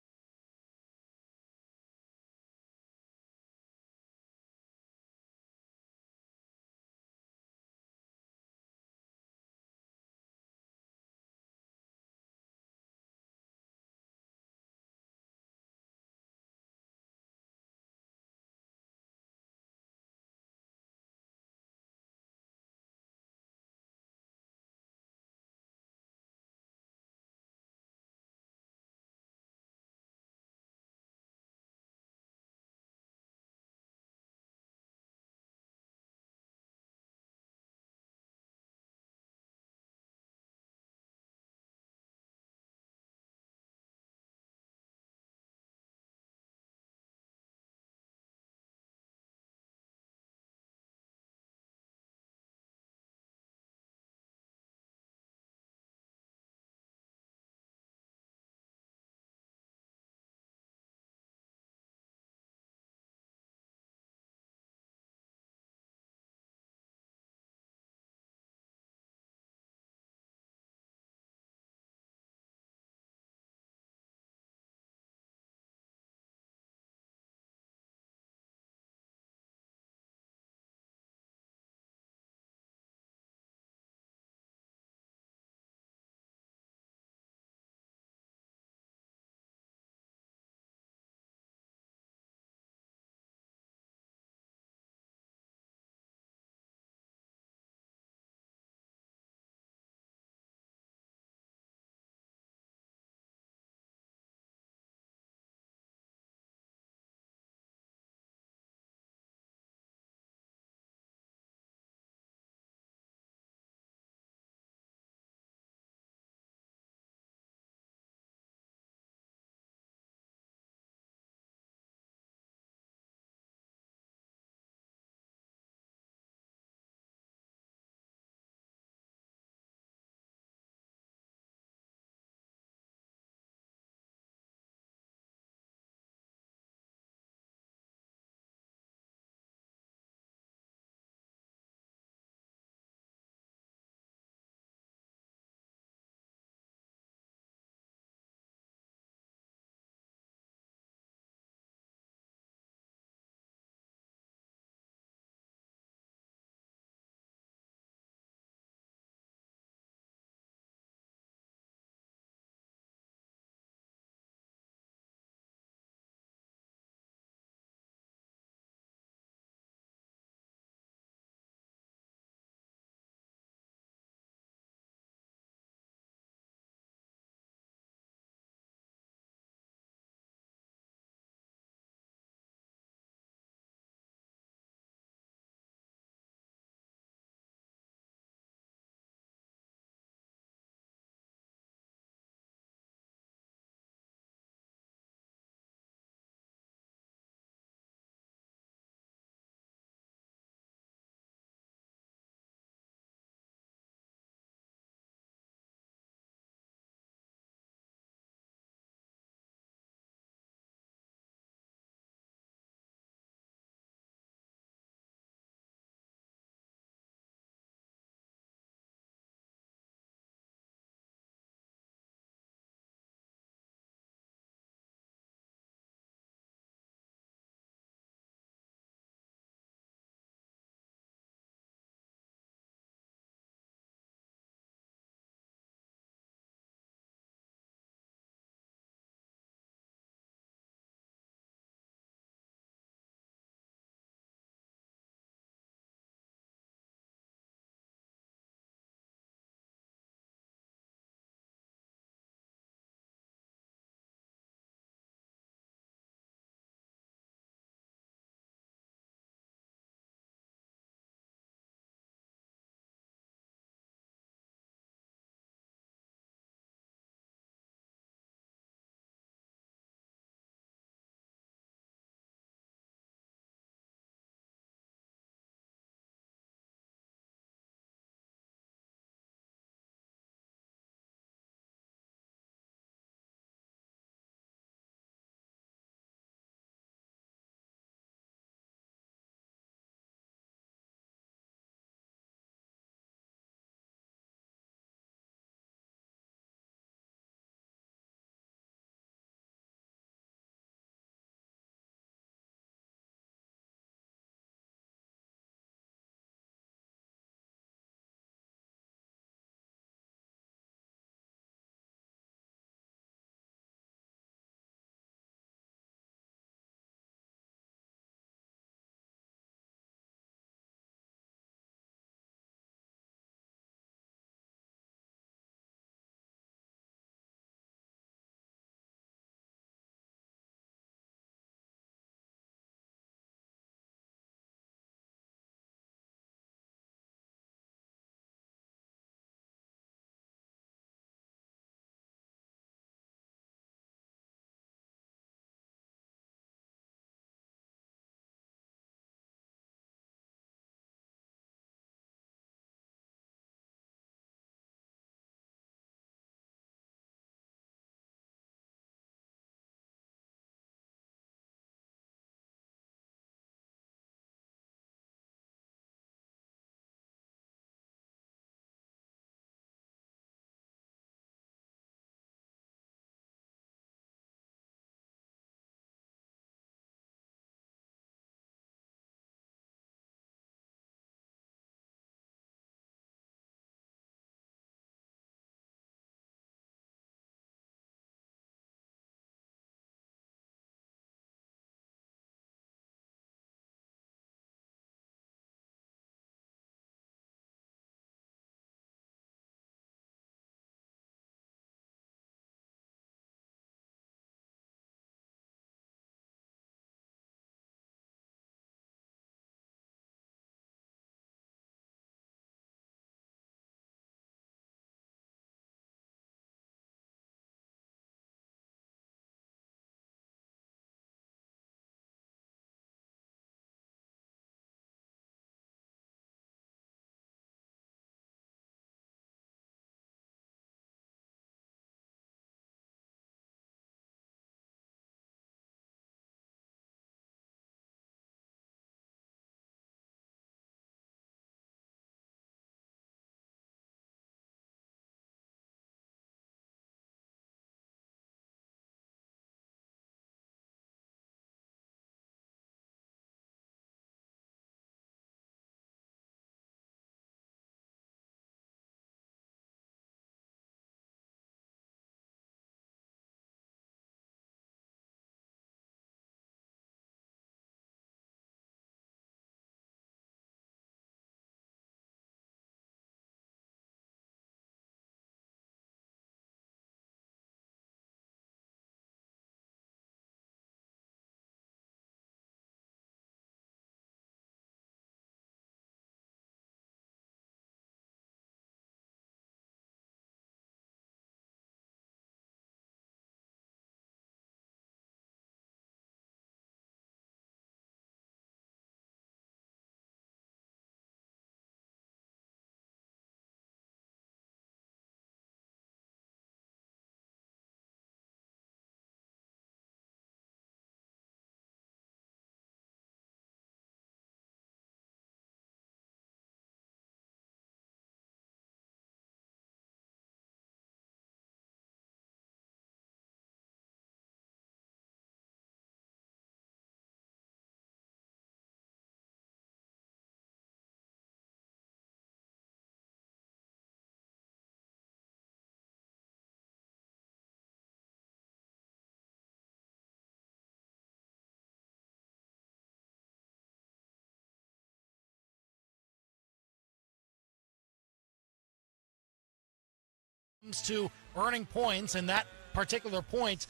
to earning points, and that particular point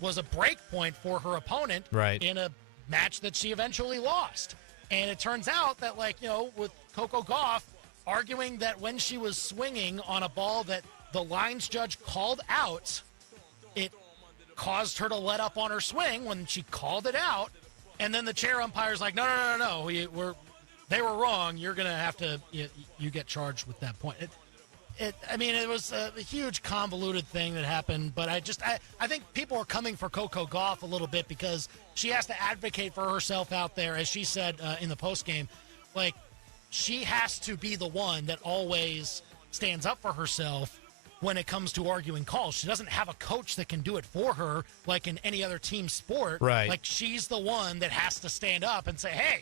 was a break point for her opponent in a match that she eventually lost. And it turns out that, with Coco Gauff arguing that when she was swinging on a ball that the lines judge called out, it caused her to let up on her swing when she called it out. And then the chair umpire's like, no, they were wrong. You're going to have to, you get charged with that point. It was a huge convoluted thing that happened, but I think people are coming for Coco Gauff a little bit because she has to advocate for herself out there, as she said in the postgame. She has to be the one that always stands up for herself when it comes to arguing calls. She doesn't have a coach that can do it for her like in any other team sport. Right. She's the one that has to stand up and say, hey,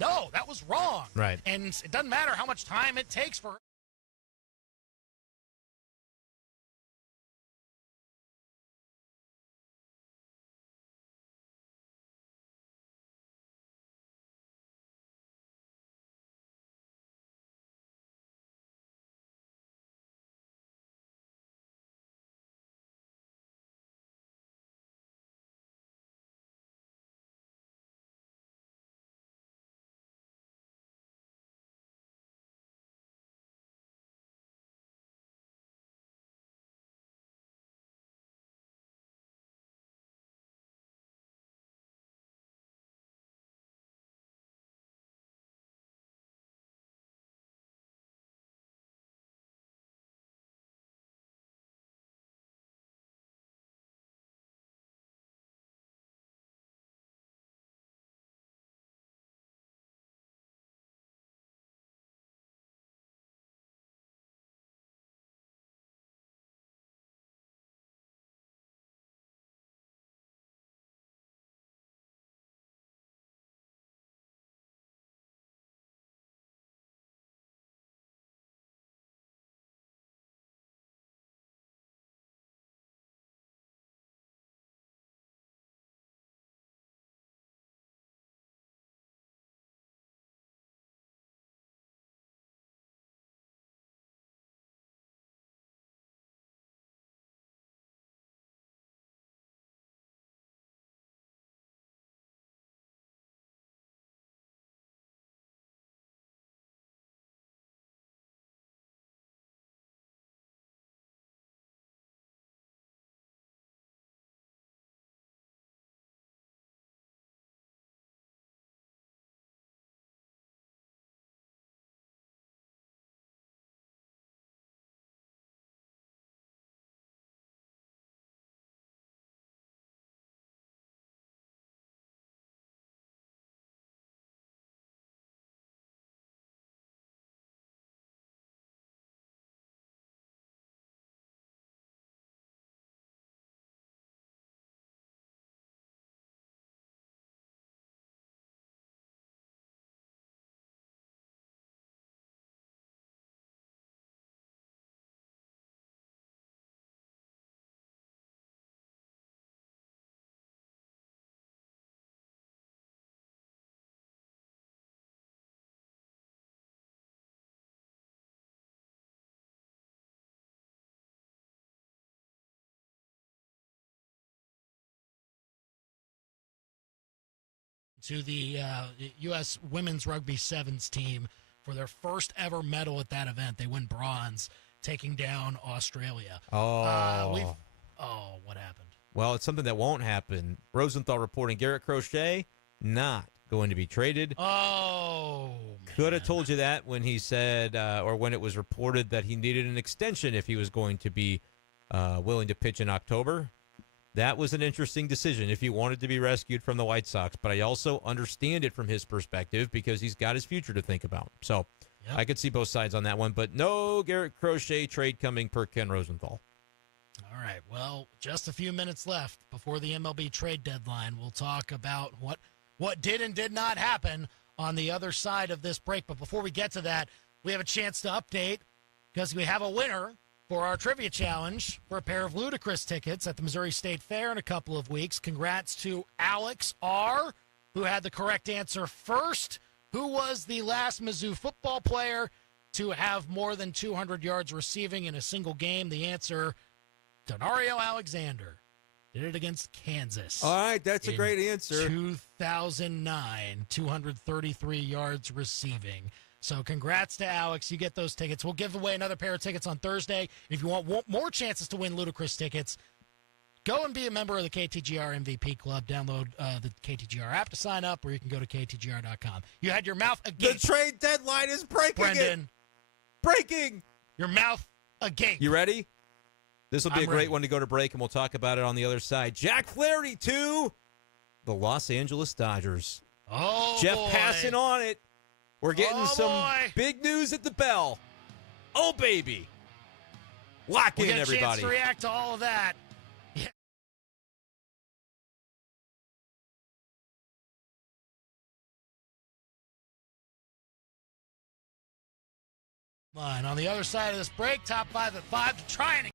no, that was wrong. Right. And it doesn't matter how much time it takes for her. To the U.S. Women's Rugby Sevens team for their first ever medal at that event. They win bronze, taking down Australia. Oh. What happened? Well, it's something that won't happen. Rosenthal reporting Garrett Crochet not going to be traded. Oh, could have told you that when he said, or when it was reported that he needed an extension if he was going to be willing to pitch in October. That was an interesting decision if he wanted to be rescued from the White Sox. But I also understand it from his perspective because he's got his future to think about. So I could see both sides on that one. But no Garrett Crochet trade coming per Ken Rosenthal. All right. Well, just a few minutes left before the MLB trade deadline. We'll talk about what did and did not happen on the other side of this break. But before we get to that, we have a chance to update because we have a winner for our trivia challenge for a pair of ludicrous tickets at the Missouri State Fair in a couple of weeks. Congrats to Alex R., who had the correct answer first. Who was the last Mizzou football player to have more than 200 yards receiving in a single game? The answer, Denario Alexander. Did it against Kansas. All right, that's a great answer. 2009, 233 yards receiving. So congrats to Alex. You get those tickets. We'll give away another pair of tickets on Thursday. If you want more chances to win ludicrous tickets, go and be a member of the KTGR MVP Club. Download the KTGR app to sign up, or you can go to KTGR.com. You had your mouth agape. The trade deadline is breaking. Brendan. Breaking. Your mouth agape. You ready? This will be a great ready. one to go to break, and we'll talk about it on the other side. Jack Flaherty to the Los Angeles Dodgers. Oh, Jeff boy. passing on it. We're getting some big news at the bell. Oh, baby. Lock in, everybody. We'll get a chance to react to all of that. Yeah. On the other side of this break, top 5 at 5 to try and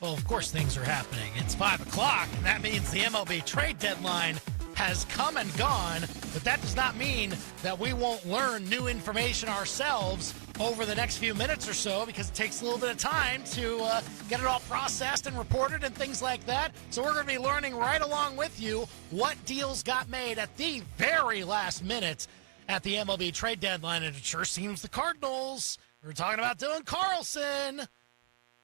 Well, of course things are happening. It's 5 o'clock, and that means the MLB trade deadline has come and gone, but that does not mean that we won't learn new information ourselves over the next few minutes or so, because it takes a little bit of time to get it all processed and reported and things like that. So we're going to be learning right along with you what deals got made at the very last minute at the MLB trade deadline, and it sure seems the Cardinals. We're talking about Dylan Carlson.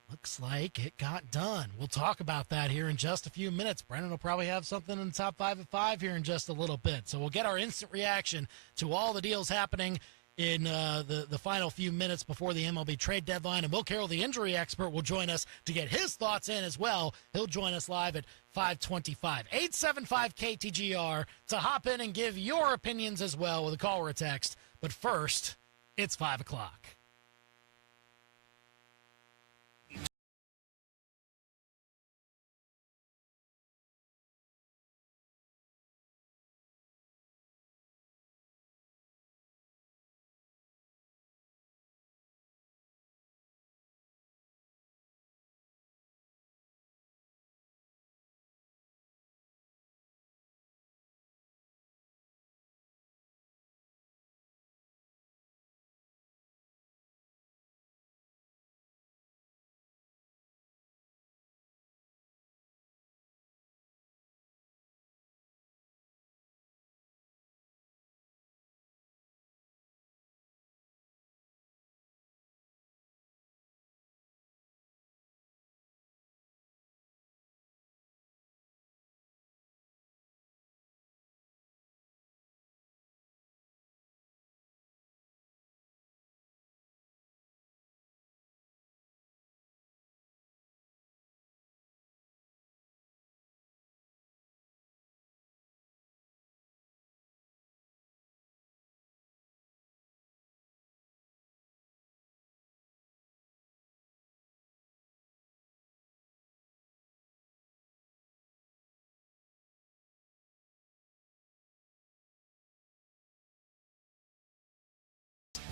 Looks like it got done. We'll talk about that here in just a few minutes. Brenden will probably have something in the top 5 at 5 here in just a little bit. So we'll get our instant reaction to all the deals happening in the final few minutes before the MLB trade deadline. And Will Carroll, the injury expert, will join us to get his thoughts in as well. He'll join us live at 5:25. 875-KTGR to hop in and give your opinions as well with a call or a text. But first, it's 5 o'clock.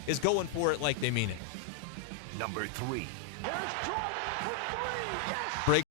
Is going for it like they mean it. Number 3. There's Jordan for 3. Yes! Break.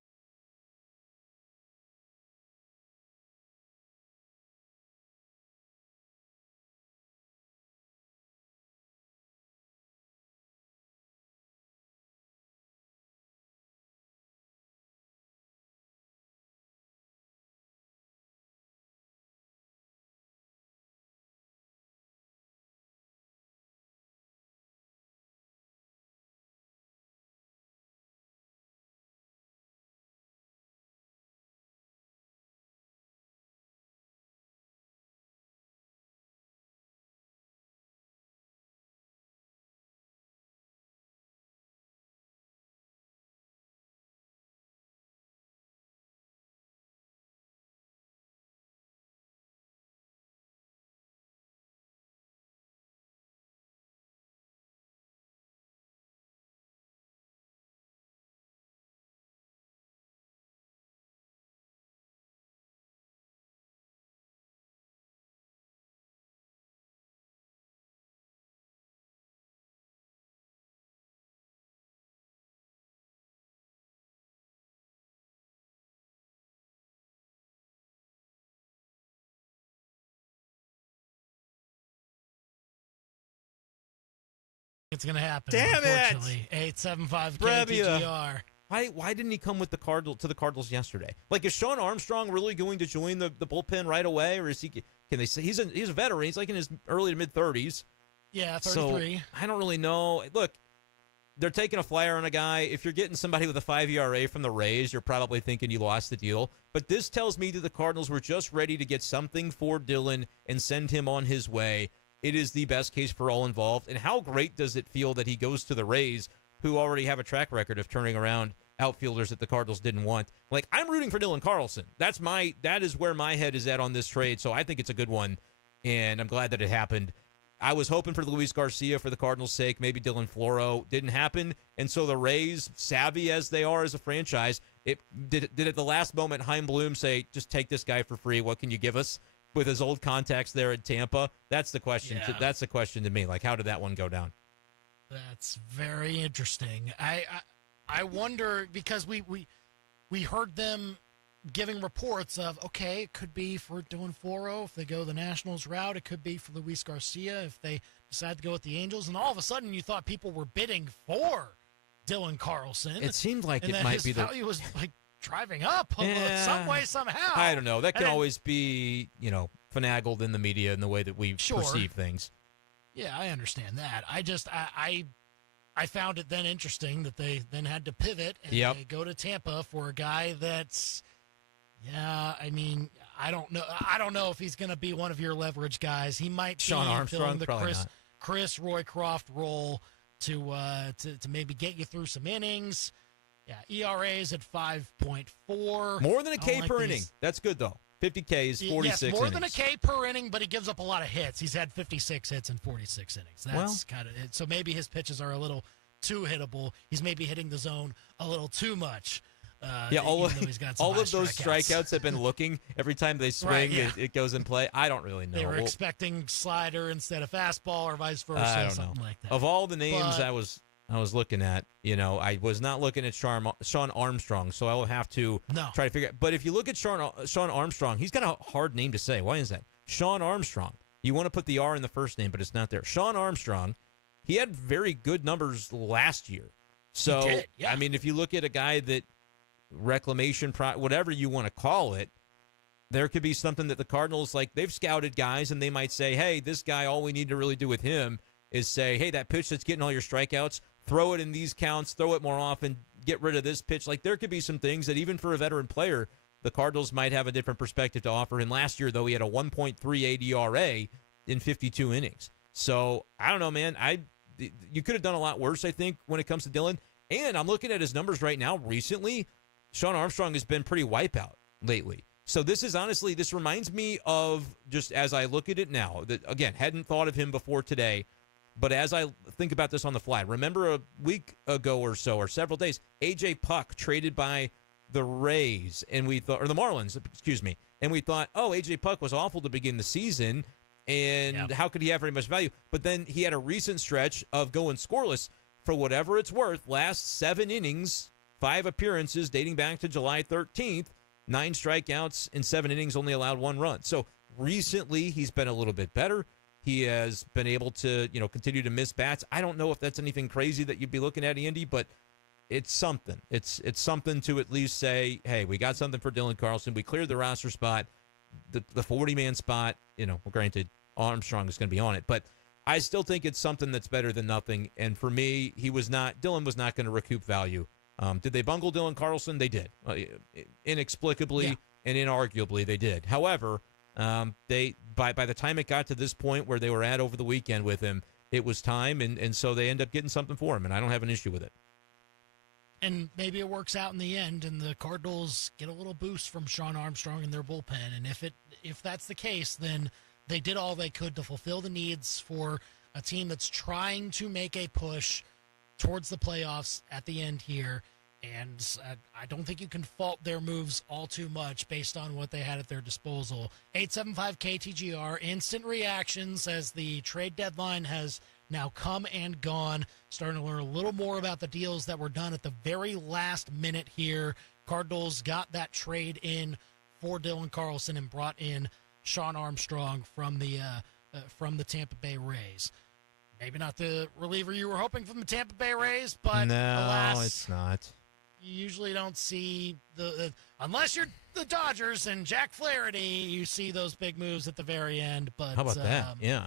It's going to happen. Damn it! 875 KTGR. Why didn't he come with the Cardinals yesterday? Like, is Sean Armstrong really going to join the bullpen right away, or is he? Can they say he's a veteran? He's like in his early to mid 30s. Yeah, 33. So I don't really know. Look, they're taking a flyer on a guy. If you're getting somebody with a 5 ERA from the Rays, you're probably thinking you lost the deal. But this tells me that the Cardinals were just ready to get something for Dylan and send him on his way. It is the best case for all involved. And how great does it feel that he goes to the Rays, who already have a track record of turning around outfielders that the Cardinals didn't want? Like, I'm rooting for Dylan Carlson. That is where my head is at on this trade. So I think it's a good one, and I'm glad that it happened. I was hoping for Luis Garcia for the Cardinals' sake, maybe Dylan Floro. Didn't happen. And so the Rays, savvy as they are as a franchise, did at the last moment Chaim Bloom say, just take this guy for free. What can you give us? With his old contacts there at Tampa. That's the question. Yeah. That's the question to me. Like, how did that one go down? That's very interesting. I wonder, because we we heard them giving reports of, okay, it could be for Dylan Floro if they go the Nationals route. It could be for Luis Garcia if they decide to go with the Angels. And all of a sudden, you thought people were bidding for Dylan Carlson. It seemed like and it that might his be value was like driving up some way, somehow. I don't know. That can always be, finagled in the media in the way that we perceive things. Yeah, I understand that. I found it then interesting that they then had to pivot and they go to Tampa for a guy that's, I mean, I don't know if he's going to be one of your leverage guys. He might be Sean Armstrong, filling the Chris Roycroft role to maybe get you through some innings. Yeah, ERA is at 5.4. More than a K per inning. That's good, though. 50 Ks, 46 innings. Yes, more than a K per inning, but he gives up a lot of hits. He's had 56 hits in 46 innings. That's kind of it. So maybe his pitches are a little too hittable. He's maybe hitting the zone a little too much. All of those strikeouts have been looking. Every time they swing, it goes in play. I don't really know. They were expecting slider instead of fastball or vice versa. I don't something know. Like that. Of all the names I was looking at, I was not looking at Sean Armstrong, so I will have to try to figure out. But if you look at Sean Armstrong, he's got a hard name to say. Why is that? Sean Armstrong. You want to put the R in the first name, but it's not there. Sean Armstrong, he had very good numbers last year. So, he did, yeah. I mean, if you look at a guy that reclamation, whatever you want to call it, there could be something that the Cardinals, they've scouted guys, and they might say, hey, this guy, all we need to really do with him is say, hey, that pitch that's getting all your strikeouts, throw it in these counts, throw it more often, get rid of this pitch. There could be some things that even for a veteran player, the Cardinals might have a different perspective to offer him. Last year, though, he had a 1.38 ERA in 52 innings. So, I don't know, man. You could have done a lot worse, I think, when it comes to Dylan. And I'm looking at his numbers right now. Recently, Sean Armstrong has been pretty wipeout lately. So this reminds me of, just as I look at it now, that, again, hadn't thought of him before today, but as I think about this on the fly, remember a week ago or so, or several days, A.J. Puck traded by the Rays, or the Marlins, excuse me, and we thought, oh, A.J. Puck was awful to begin the season, and how could he have very much value? But then he had a recent stretch of going scoreless. For whatever it's worth, last 7 innings, 5 appearances dating back to July 13th, 9 strikeouts in 7 innings, only allowed 1 run. So recently, he's been a little bit better. He has been able to, continue to miss bats. I don't know if that's anything crazy that you'd be looking at, Andy, but it's something. It's something to at least say, hey, we got something for Dylan Carlson. We cleared the roster spot, the 40-man spot. Granted, Armstrong is going to be on it, but I still think it's something that's better than nothing. And for me, Dylan was not going to recoup value. Did they bungle Dylan Carlson? They did. Inexplicably and inarguably, they did. However, by the time it got to this point where they were at over the weekend with him, it was time, and so they end up getting something for him, and I don't have an issue with it. And maybe it works out in the end, and the Cardinals get a little boost from Sean Armstrong in their bullpen. And if that's the case, then they did all they could to fulfill the needs for a team that's trying to make a push towards the playoffs at the end here. And I don't think you can fault their moves all too much based on what they had at their disposal. 875 KTGR, instant reactions as the trade deadline has now come and gone. Starting to learn a little more about the deals that were done at the very last minute here. Cardinals got that trade in for Dylan Carlson and brought in Sean Armstrong from the Tampa Bay Rays. Maybe not the reliever you were hoping from the Tampa Bay Rays, but alas, it's not. You usually don't see unless you're the Dodgers and Jack Flaherty, you see those big moves at the very end. But how about that? Yeah,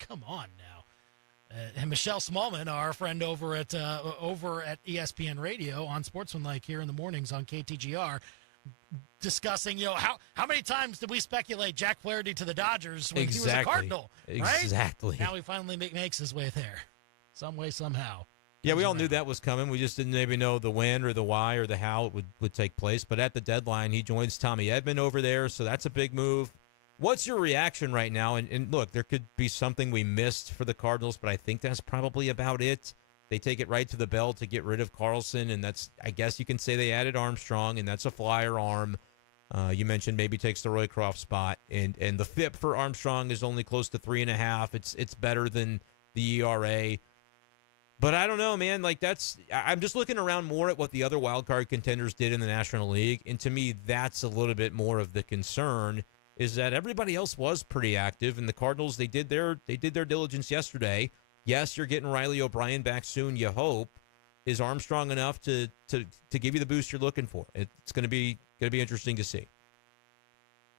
come on now. And Michelle Smallman, our friend over at ESPN Radio on Sportsmanlike here in the mornings on KTGR, discussing, how many times did we speculate Jack Flaherty to the Dodgers when he was a Cardinal, right? Exactly. Now he finally makes his way there, some way, somehow. Yeah, we all knew that was coming. We just didn't maybe know the when or the why or the how it would take place. But at the deadline, he joins Tommy Edman over there, so that's a big move. What's your reaction right now? And look, there could be something we missed for the Cardinals, but I think that's probably about it. They take it right to the bell to get rid of Carlson, and that's, I guess you can say they added Armstrong, and that's a flyer arm. You mentioned maybe takes the Roycroft spot, and the FIP for Armstrong is only close to 3.5. It's better than the ERA. But I don't know, man. Like I'm just looking around more at what the other wild card contenders did in the National League, and to me, that's a little bit more of the concern. Is that everybody else was pretty active, and the Cardinals they did their diligence yesterday. Yes, you're getting Riley O'Brien back soon. You hope. Is Armstrong enough to give you the boost you're looking for? It's going to be interesting to see.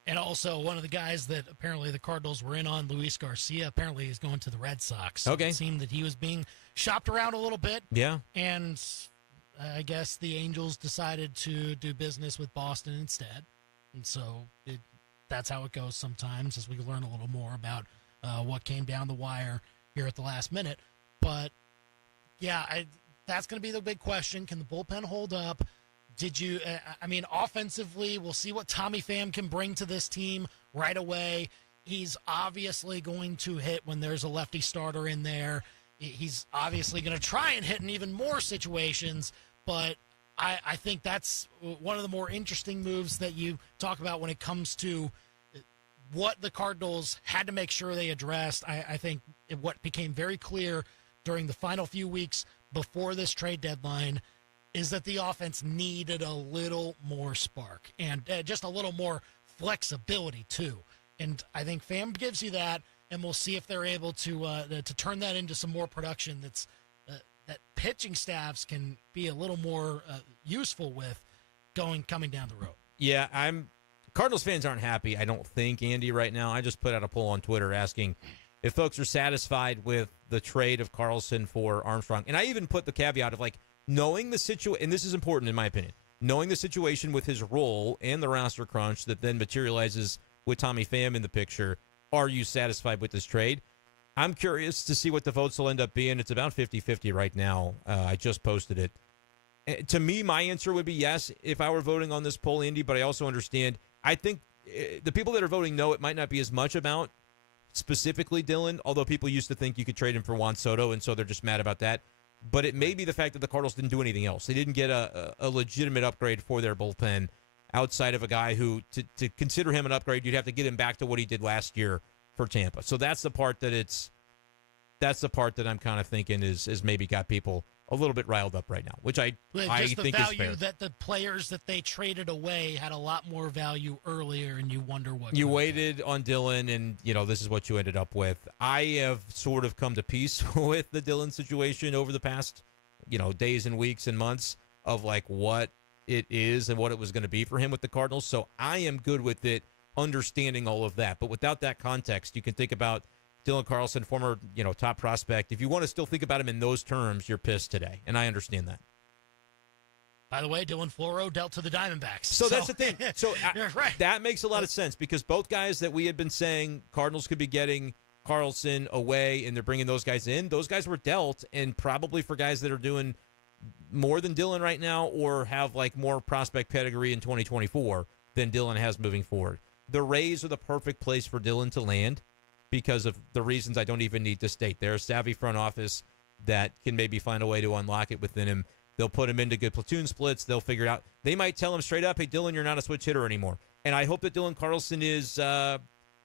And also, one of the guys that apparently the Cardinals were in on, Luis Garcia, apparently is going to the Red Sox. So okay. It seemed that he was being shopped around a little bit. Yeah. And I guess the Angels decided to do business with Boston instead. And so that's how it goes sometimes, as we learn a little more about what came down the wire here at the last minute. But, yeah, that's going to be the big question. Can the bullpen hold up? Offensively, we'll see what Tommy Pham can bring to this team right away. He's obviously going to hit when there's a lefty starter in there. He's obviously going to try and hit in even more situations, but I think that's one of the more interesting moves that you talk about when it comes to what the Cardinals had to make sure they addressed. I think what became very clear during the final few weeks before this trade deadline is that the offense needed a little more spark and just a little more flexibility too. And I think Pham gives you that, and we'll see if they're able to turn that into some more production that pitching staffs can be a little more useful with coming down the road. Yeah, Cardinals fans aren't happy, I don't think, Andy, right now. I just put out a poll on Twitter asking if folks are satisfied with the trade of Carlson for Armstrong. And I even put the caveat of, knowing the situation, and this is important in my opinion, knowing the situation with his role and the roster crunch that then materializes with Tommy Pham in the picture, are you satisfied with this trade? I'm curious to see what the votes will end up being. It's about 50-50 right now. I just posted it. To me, my answer would be yes if I were voting on this poll, Andy, but I also understand. I think the people that are voting no, it might not be as much about specifically Dylan, although people used to think you could trade him for Juan Soto, and so they're just mad about that. But it may be the fact that the Cardinals didn't do anything else. They didn't get a legitimate upgrade for their bullpen outside of a guy who, to consider him an upgrade, you'd have to get him back to what he did last year for Tampa. So that's the part that I'm kind of thinking is maybe got people a little bit riled up right now, which I think is fair. Just the value that the players that they traded away had a lot more value earlier, and you wonder what. You waited on Dylan, and, this is what you ended up with. I have sort of come to peace with the Dylan situation over the past, days and weeks and months of, what it is and what it was going to be for him with the Cardinals. So I am good with it, understanding all of that. But without that context, you can think about Dylan Carlson, former, top prospect. If you want to still think about him in those terms, you're pissed today, and I understand that. By the way, Dylan Floro dealt to the Diamondbacks. So that's the thing. So right. That makes a lot of sense because both guys that we had been saying Cardinals could be getting Carlson away, and they're bringing those guys in. Those guys were dealt, and probably for guys that are doing more than Dylan right now or have more prospect pedigree in 2024 than Dylan has moving forward. The Rays are the perfect place for Dylan to land, because of the reasons I don't even need to state. They're a savvy front office that can maybe find a way to unlock it within him. They'll put him into good platoon splits. They'll figure it out. They might tell him straight up, hey, Dylan, you're not a switch hitter anymore. And I hope that Dylan Carlson is I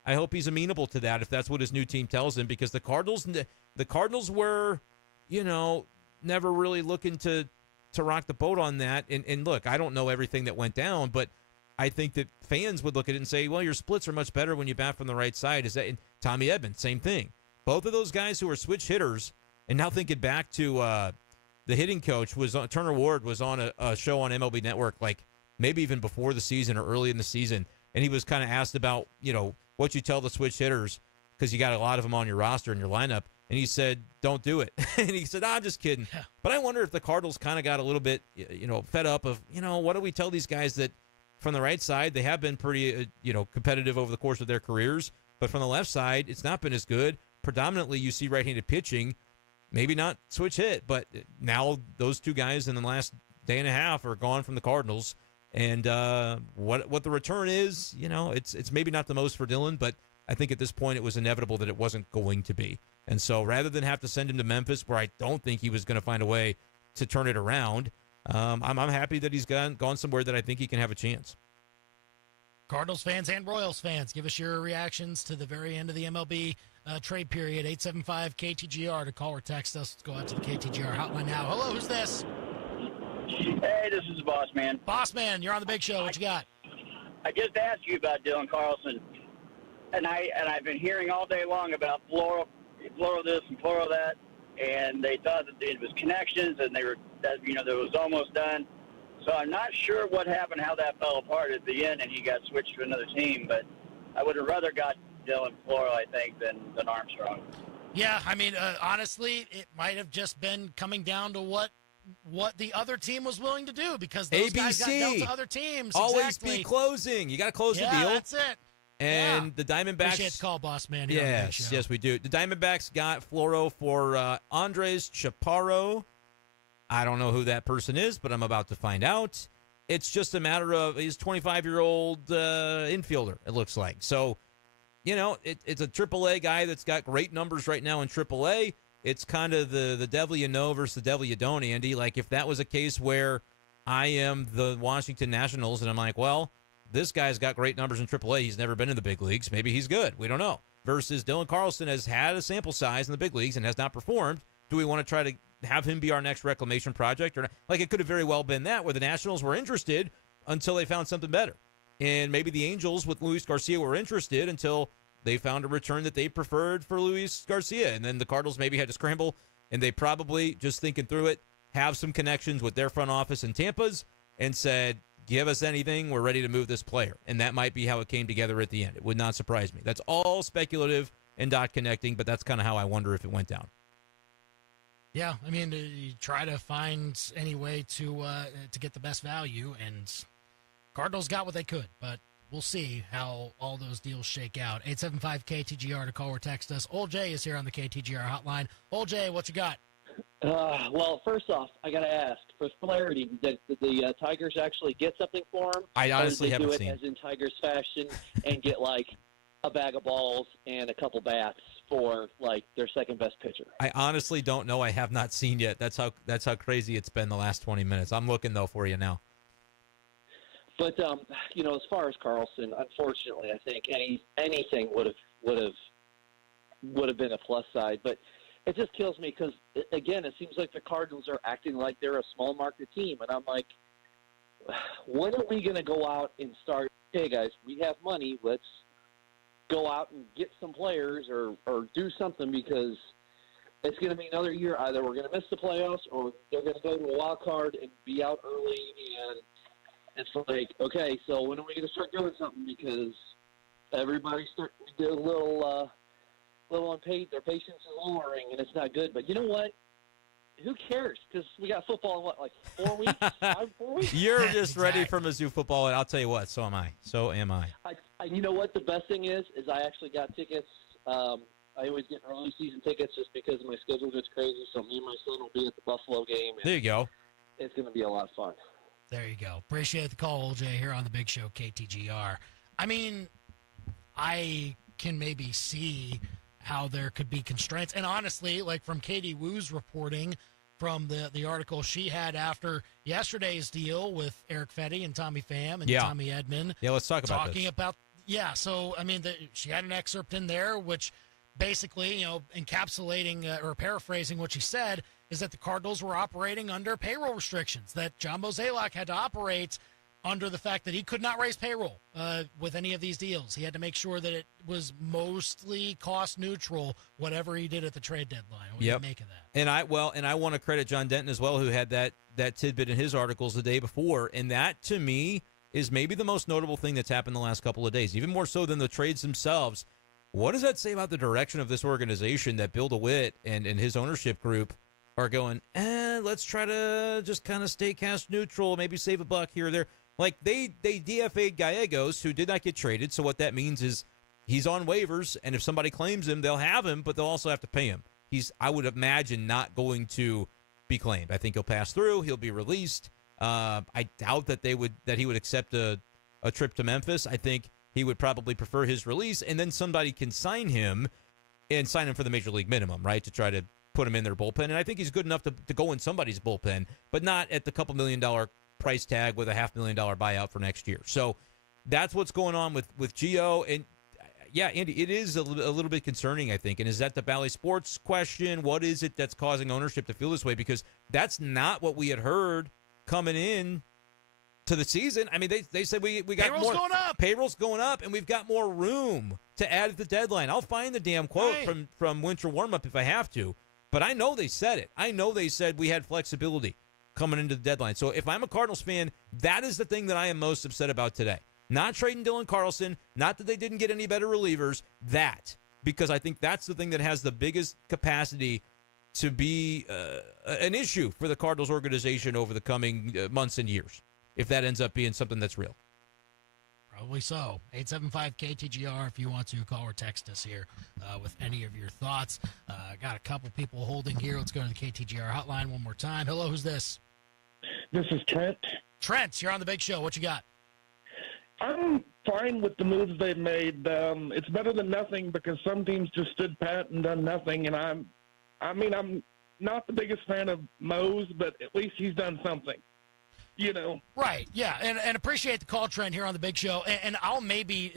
hope he's amenable to that if that's what his new team tells him, because the Cardinals were, never really looking to rock the boat on that. And look, I don't know everything that went down, but I think that fans would look at it and say, well, your splits are much better when you bat from the right side. Is that Tommy Edman? Same thing. Both of those guys who are switch hitters, and now thinking back to the hitting coach Turner Ward was on a show on MLB Network, maybe even before the season or early in the season, and he was kind of asked about what you tell the switch hitters because you got a lot of them on your roster in your lineup, and he said, don't do it. And he said, I'm just kidding. Yeah. But I wonder if the Cardinals kind of got a little bit fed up of what do we tell these guys that from the right side, they have been pretty, competitive over the course of their careers. But from the left side, it's not been as good. Predominantly, you see right-handed pitching, maybe not switch hit, but now those two guys in the last day and a half are gone from the Cardinals. And what the return is, it's maybe not the most for Dylan, but I think at this point it was inevitable that it wasn't going to be. And so rather than have to send him to Memphis, where I don't think he was going to find a way to turn it around, I'm happy that he's gone somewhere that I think he can have a chance. Cardinals fans and Royals fans, give us your reactions to the very end of the MLB trade period. 875-KTGR to call or text us. Let's go out to the KTGR hotline now. Hello, who's this? Hey, this is the Boss Man. Boss Man, you're on the Big Show. What you got? I just asked you about Dylan Carlson, and I've been hearing all day long about plural this and plural that, and they thought that it was connections, and that was almost done. So I'm not sure what happened, how that fell apart at the end, and he got switched to another team. But I would have rather got Dylan plural, I think, than Armstrong. Yeah, I mean, honestly, it might have just been coming down to what the other team was willing to do, because those guys got dealt to other teams. Always be closing. You got to close the deal. Yeah, that's it. And the Diamondbacks. Appreciate the call, Boss Man. Yes, we do. The Diamondbacks got Floro for Andres Chaparro. I don't know who that person is, but I'm about to find out. It's just a matter of he's a 25-year-old infielder, it looks like. So, it's a AAA guy that's got great numbers right now in AAA. It's kind of the devil you know versus the devil you don't, Andy. Like, if that was a case where I am the Washington Nationals and I'm like, well, this guy's got great numbers in AAA. He's never been in the big leagues. Maybe he's good. We don't know. Versus Dylan Carlson has had a sample size in the big leagues and has not performed. Do we want to try to have him be our next reclamation project? Or not? Like, it could have very well been that, where the Nationals were interested until they found something better. And maybe the Angels with Luis Garcia were interested until they found a return that they preferred for Luis Garcia. And then the Cardinals maybe had to scramble, and they probably, just thinking through it, have some connections with their front office in Tampa's and said, give us anything, we're ready to move this player. And that might be how it came together at the end. It would not surprise me. That's all speculative and not connecting, but that's kind of how I wonder if it went down. Yeah, I mean, you try to find any way to get the best value, and Cardinals got what they could, but we'll see how all those deals shake out. 875-KTGR to call or text us. Old Jay is here on the KTGR hotline. Old Jay, what you got? Well, first off, I got to ask, for clarity, did the Tigers actually get something for him? I honestly haven't seen. Or did they do it as in Tigers fashion and get, like, a bag of balls and a couple bats for, like, their second-best pitcher? I honestly don't know. I have not seen yet. That's how crazy it's been the last 20 minutes. I'm looking, though, for you now. But, as far as Carlson, unfortunately, I think anything would have been a plus side. But it just kills me because, again, it seems like the Cardinals are acting like they're a small market team. And I'm like, when are we going to go out and start, hey, guys, we have money, let's go out and get some players or do something, because it's going to be another year. Either we're going to miss the playoffs or they're going to go to a wild card and be out early. And it's like, okay, so when are we going to start doing something? Because everybody's starting to get a little unpaid. Their patience is lowering, and it's not good. But you know what? Who cares? Because we got football in, what, like 4 weeks? 4 weeks? You're just ready for Mizzou football, and I'll tell you what, so am I. You know what the best thing is I actually got tickets. I always get early season tickets just because my schedule gets crazy. So me and my son will be at the Buffalo game. There you go. It's going to be a lot of fun. There you go. Appreciate the call, OJ, here on the Big Show, KTGR. I mean, I can maybe see how there could be constraints. And honestly, like from Katie Woo's reporting from the article she had after yesterday's deal with Eric Fetty and Tommy Pham and Tommy Edman. Yeah, let's talk about this. So, I mean, she had an excerpt in there which basically, encapsulating or paraphrasing what she said is that the Cardinals were operating under payroll restrictions, that John Mozeliak had to operate under the fact that he could not raise payroll with any of these deals. He had to make sure that it was mostly cost neutral, whatever he did at the trade deadline. What do you make of that? And I want to credit John Denton as well, who had that tidbit in his articles the day before. And that, to me, is maybe the most notable thing that's happened the last couple of days, even more so than the trades themselves. What does that say about the direction of this organization that Bill DeWitt and his ownership group are going, let's try to just kind of stay cash neutral, maybe save a buck here or there. Like, they DFA'd Gallegos, who did not get traded, so what that means is he's on waivers, and if somebody claims him, they'll have him, but they'll also have to pay him. He's, I would imagine, not going to be claimed. I think he'll pass through. He'll be released. I doubt that he would accept a trip to Memphis. I think he would probably prefer his release, and then somebody can sign him for the major league minimum, right, to try to put him in their bullpen. And I think he's good enough to go in somebody's bullpen, but not at the $2 million price tag with a $500,000 buyout for next year. So that's what's going on with Gio. And, yeah, Andy, it is a little bit concerning, I think. And is that the Bally Sports question? What is it that's causing ownership to feel this way? Because that's not what we had heard coming in to the season. I mean, they said we got Payroll's more. Going up. Payroll's going up, and we've got more room to add at the deadline. I'll find the damn quote from winter warm-up if I have to. But I know they said it. I know they said we had flexibility coming into the deadline. So if I'm a Cardinals fan, that is the thing that I am most upset about today. Not trading Dylan Carlson, not that they didn't get any better relievers, because I think that's the thing that has the biggest capacity to be an issue for the Cardinals organization over the coming months and years, if that ends up being something that's real. Probably so. 875-KTGR if you want to call or text us here with any of your thoughts. Got a couple people holding here. Let's go to the KTGR hotline one more time. Hello, who's this? This is Trent. Trent, you're on the Big Show. What you got? I'm fine with the moves they've made. It's better than nothing because some teams just stood pat and done nothing. And I'm not the biggest fan of Mose, but at least he's done something. You know. Right, yeah, and appreciate the call, Trent, here on the Big Show. And I'll maybe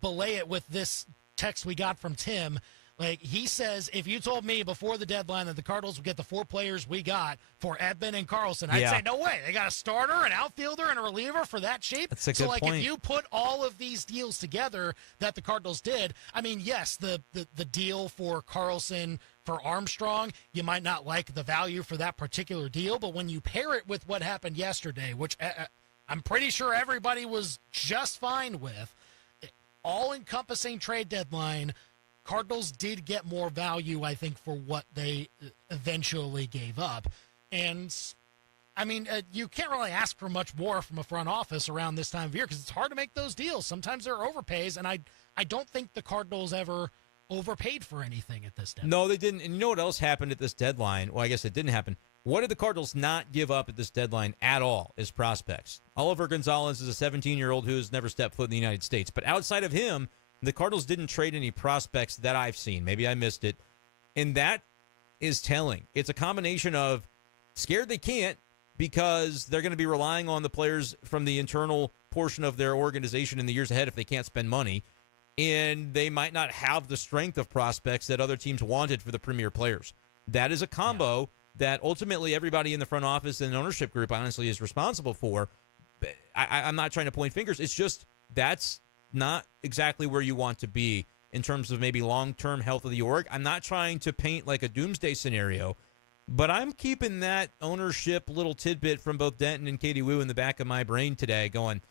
belay it with this text we got from Tim. Like, he says, if you told me before the deadline that the Cardinals would get the 4 players we got for Edman and Carlson, I'd say, no way. They got a starter, an outfielder, and a reliever for that cheap. That's a good point. If you put all of these deals together that the Cardinals did, I mean, yes, the deal for Carlson, for Armstrong, you might not like the value for that particular deal, but when you pair it with what happened yesterday, which I'm pretty sure everybody was just fine with, all-encompassing trade deadline, Cardinals did get more value, I think, for what they eventually gave up. And, I mean, you can't really ask for much more from a front office around this time of year because it's hard to make those deals. Sometimes there are overpays, and I don't think the Cardinals ever overpaid for anything at this deadline. No, they didn't. And you know what else happened at this deadline? Well, I guess it didn't happen. What did the Cardinals not give up at this deadline at all as prospects? Oliver Gonzalez is a 17-year-old who has never stepped foot in the United States. But outside of him, the Cardinals didn't trade any prospects that I've seen. Maybe I missed it. And that is telling. It's a combination of scared they can't because they're going to be relying on the players from the internal portion of their organization in the years ahead if they can't spend money. And they might not have the strength of prospects that other teams wanted for the premier players. That is a combo that ultimately everybody in the front office and ownership group honestly is responsible for. I'm not trying to point fingers. It's just that's not exactly where you want to be in terms of maybe long-term health of the org. I'm not trying to paint like a doomsday scenario, but I'm keeping that ownership little tidbit from both Denton and Katie Wu in the back of my brain today going,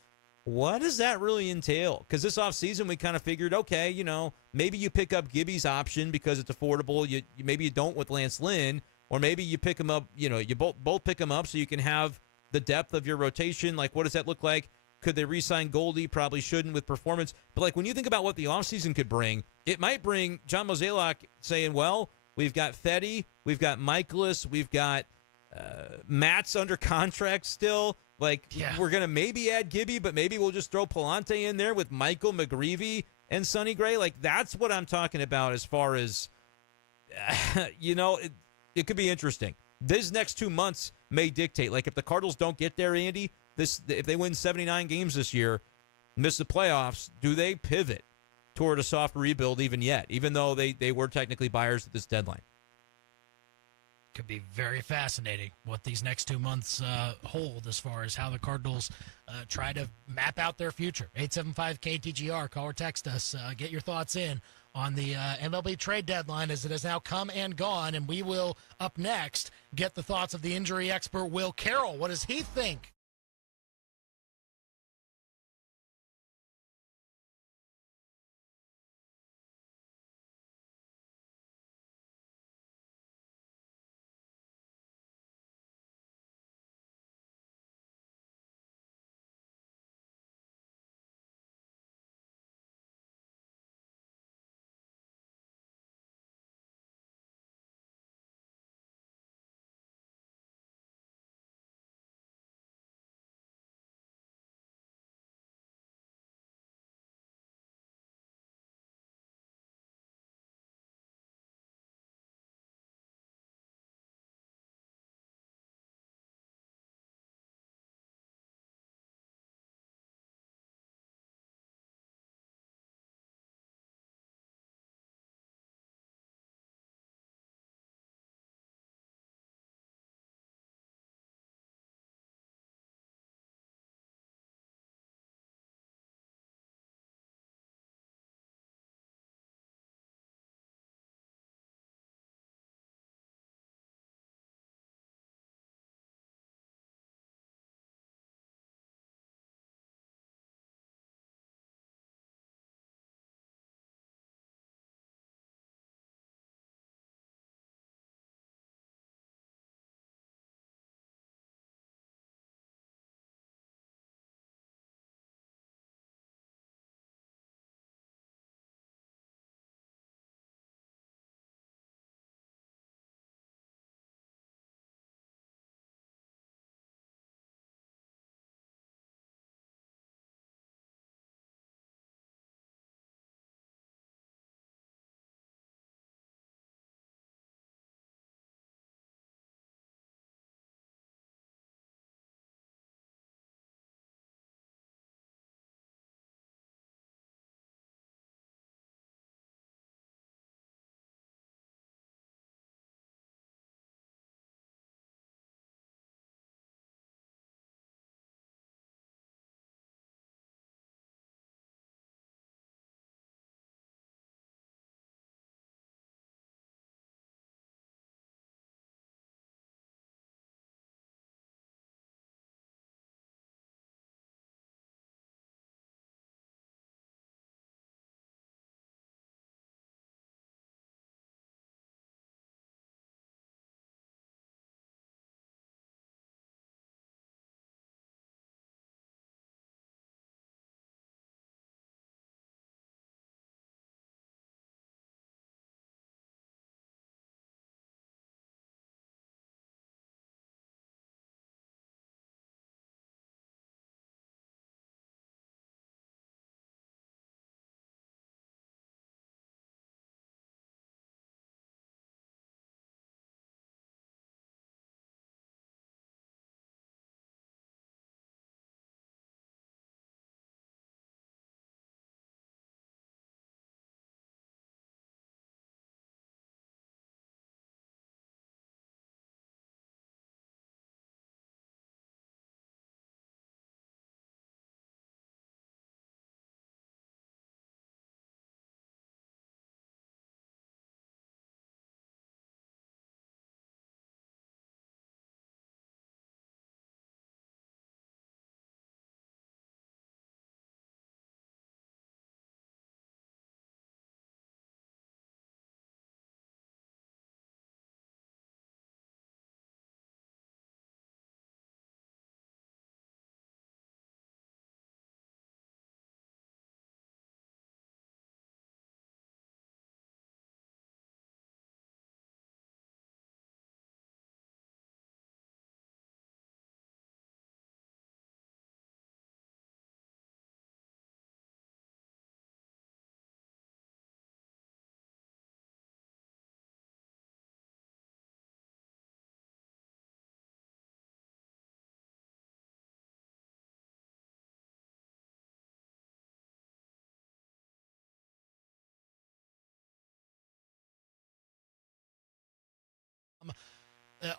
what does that really entail? Because this offseason we kind of figured, okay, you know, maybe you pick up Gibby's option because it's affordable. Maybe you don't with Lance Lynn, or maybe you pick him up, you know, you both pick him up so you can have the depth of your rotation. Like, what does that look like? Could they re-sign Goldie? Probably shouldn't with performance. But, like, when you think about what the offseason could bring, it might bring John Mozeliak saying, well, we've got Fetty, we've got Michaelis, we've got Matt's under contract still. Like, we're going to maybe add Gibby, but maybe we'll just throw Palante in there with Michael McGreevy and Sonny Gray. Like, that's what I'm talking about as far as, you know, it could be interesting. These next 2 months may dictate. Like, if the Cardinals don't get there, Andy, if they win 79 games this year, miss the playoffs, do they pivot toward a soft rebuild even though they were technically buyers at this deadline? Could be very fascinating what these next 2 months hold as far as how the Cardinals try to map out their future. 875-KTGR, call or text us. Get your thoughts in on the MLB trade deadline as it has now come and gone, and we will, up next, get the thoughts of the injury expert Will Carroll. What does he think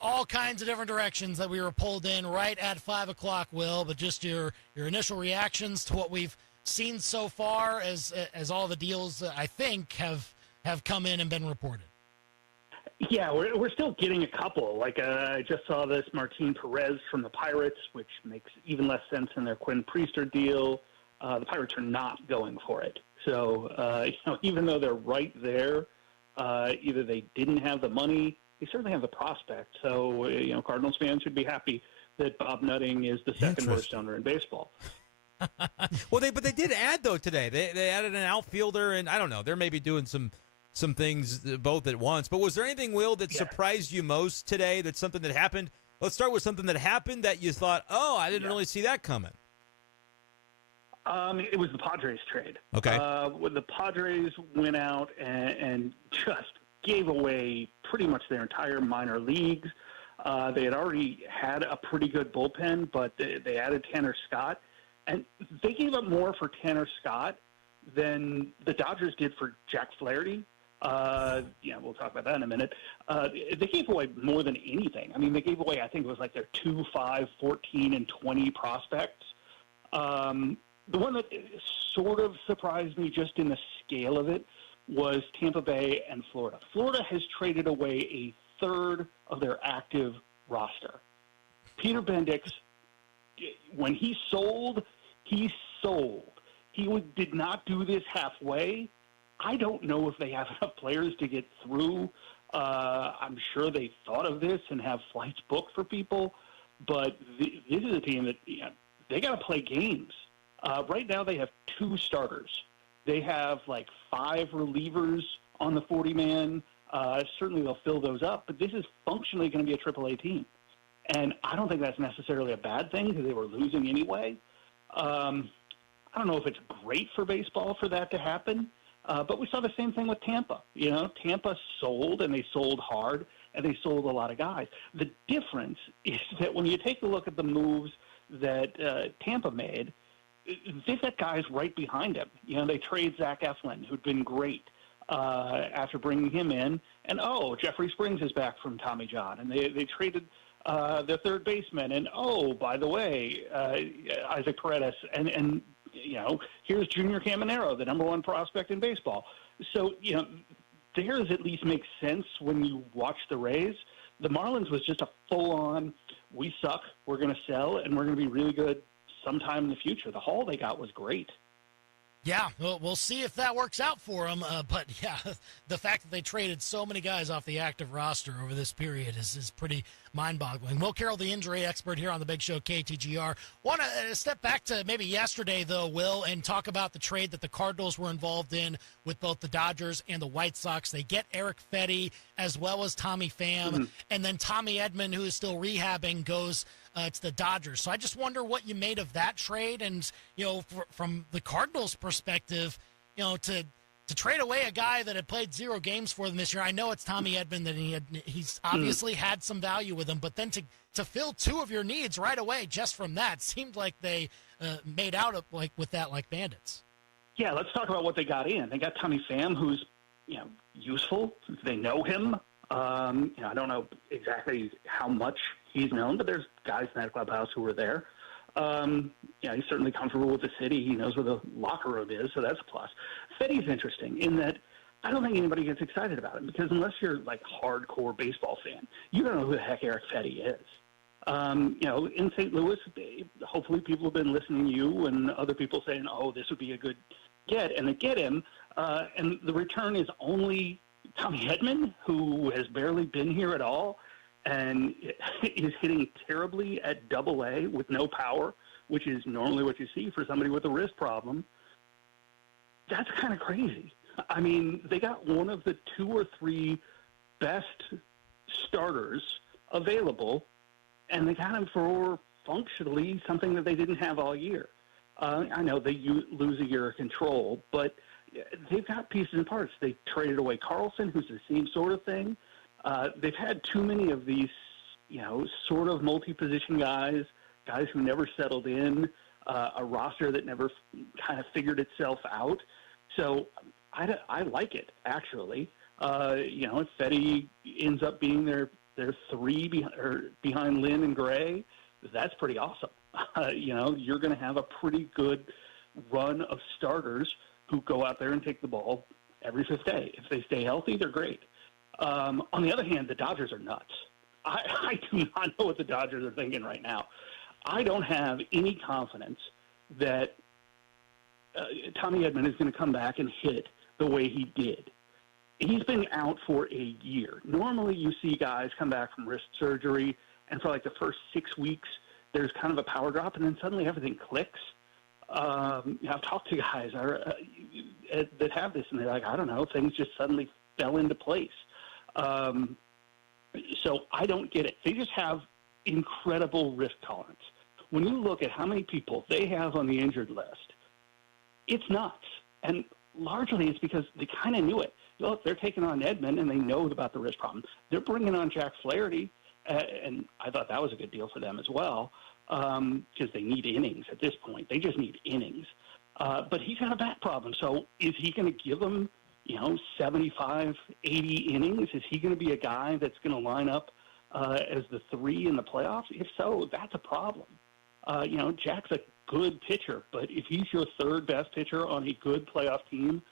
all kinds of different directions that we were pulled in right at 5 o'clock, Will, but just your initial reactions to what we've seen so far as all the deals, I think, have come in and been reported. Yeah, we're still getting a couple. Like, I just saw this Martin Perez from the Pirates, which makes even less sense in their Quinn Priester deal. The Pirates are not going for it. So, even though they're right there, either they didn't have the money, they certainly have the prospect. So, Cardinals fans should be happy that Bob Nutting is the second worst owner in baseball. Well, but they did add, though, today. They added an outfielder, and I don't know, they're maybe doing some things both at once. But was there anything, Will, that surprised you most today? That's something that happened? Let's start with something that happened that you thought, oh, I didn't really see that coming. It was the Padres trade. Okay. When the Padres went out and just gave away pretty much their entire minor leagues. They had already had a pretty good bullpen, but they added Tanner Scott. And they gave up more for Tanner Scott than the Dodgers did for Jack Flaherty. We'll talk about that in a minute. They gave away more than anything. I mean, they gave away, I think it was like their 2, 5, 14, and 20 prospects. The one that sort of surprised me just in the scale of it was Tampa Bay and Florida. Florida has traded away a third of their active roster. Peter Bendix, when he sold, he sold. He did not do this halfway. I don't know if they have enough players to get through. I'm sure they thought of this and have flights booked for people, but this is a team that they got to play games. Right now they have 2 starters. They have like 5 relievers on the 40-man. Certainly they'll fill those up, but this is functionally going to be a AAA team. And I don't think that's necessarily a bad thing because they were losing anyway. I don't know if it's great for baseball for that to happen, but we saw the same thing with Tampa. Tampa sold, and they sold hard, and they sold a lot of guys. The difference is that when you take a look at the moves that Tampa made, they've got guys right behind him. They trade Zach Eflin, who'd been great after bringing him in. And, Jeffrey Springs is back from Tommy John. And they traded their third baseman. And, by the way, Isaac Paredes. And here's Junior Caminero, the number 1 prospect in baseball. So, theirs at least makes sense when you watch the Rays. The Marlins was just a full-on, we suck, we're going to sell, and we're going to be really good sometime in the future. The haul they got was great. Yeah, we'll see if that works out for them. But, yeah, the fact that they traded so many guys off the active roster over this period is pretty mind-boggling. Will Carroll, the injury expert here on the Big Show, KTGR. Want to step back to maybe yesterday, though, Will, and talk about the trade that the Cardinals were involved in with both the Dodgers and the White Sox. They get Eric Fetty as well as Tommy Pham, and then Tommy Edman, who is still rehabbing, goes to the Dodgers. So I just wonder what you made of that trade, and from the Cardinals' perspective, to trade away a guy that had played 0 games for them this year. I know it's Tommy Edman that he's obviously had some value with him, but then to fill 2 of your needs right away just from that seemed like they made out with that like bandits. Yeah, let's talk about what they got in. They got Tommy Pham, who's useful. They know him. I don't know exactly how much he's known, but there's guys in that clubhouse who were there. He's certainly comfortable with the city. He knows where the locker room is, so that's a plus. Fetty's interesting in that I don't think anybody gets excited about him because unless you're like a hardcore baseball fan, you don't know who the heck Eric Fetty is. In St. Louis, hopefully people have been listening to you and other people saying, this would be a good get, and they get him, and the return is only Tommy Edman, who has barely been here at all and is hitting terribly at Double-A with no power, which is normally what you see for somebody with a wrist problem. That's kind of crazy. I mean, they got one of the 2 or 3 best starters available, and they got him for functionally something that they didn't have all year. I know they lose a year of control, but they've got pieces and parts. They traded away Carlson, who's the same sort of thing. They've had too many of these, sort of multi-position guys who never settled in, a roster that never kind of figured itself out. So I like it, actually. If Fetty ends up being their They're 3 behind Lynn and Gray. That's pretty awesome. You're going to have a pretty good run of starters who go out there and take the ball every fifth day. If they stay healthy, they're great. On the other hand, the Dodgers are nuts. I do not know what the Dodgers are thinking right now. I don't have any confidence that Tommy Edman is going to come back and hit the way he did. He's been out for a year. Normally you see guys come back from wrist surgery, and for like the first 6 weeks, there's kind of a power drop, and then suddenly everything clicks. I've talked to guys that have this, and they're like, I don't know, things just suddenly fell into place. So I don't get it. They just have incredible risk tolerance. When you look at how many people they have on the injured list, it's nuts. And largely it's because they kind of knew it. Look, they're taking on Edman, and they know about the wrist problem. They're bringing on Jack Flaherty, and I thought that was a good deal for them as well, because they need innings at this point. They just need innings. But he's got a back problem. So is he going to give them, 75, 80 innings? Is he going to be a guy that's going to line up as the 3 in the playoffs? If so, that's a problem. Jack's a good pitcher, but if he's your 3rd best pitcher on a good playoff team,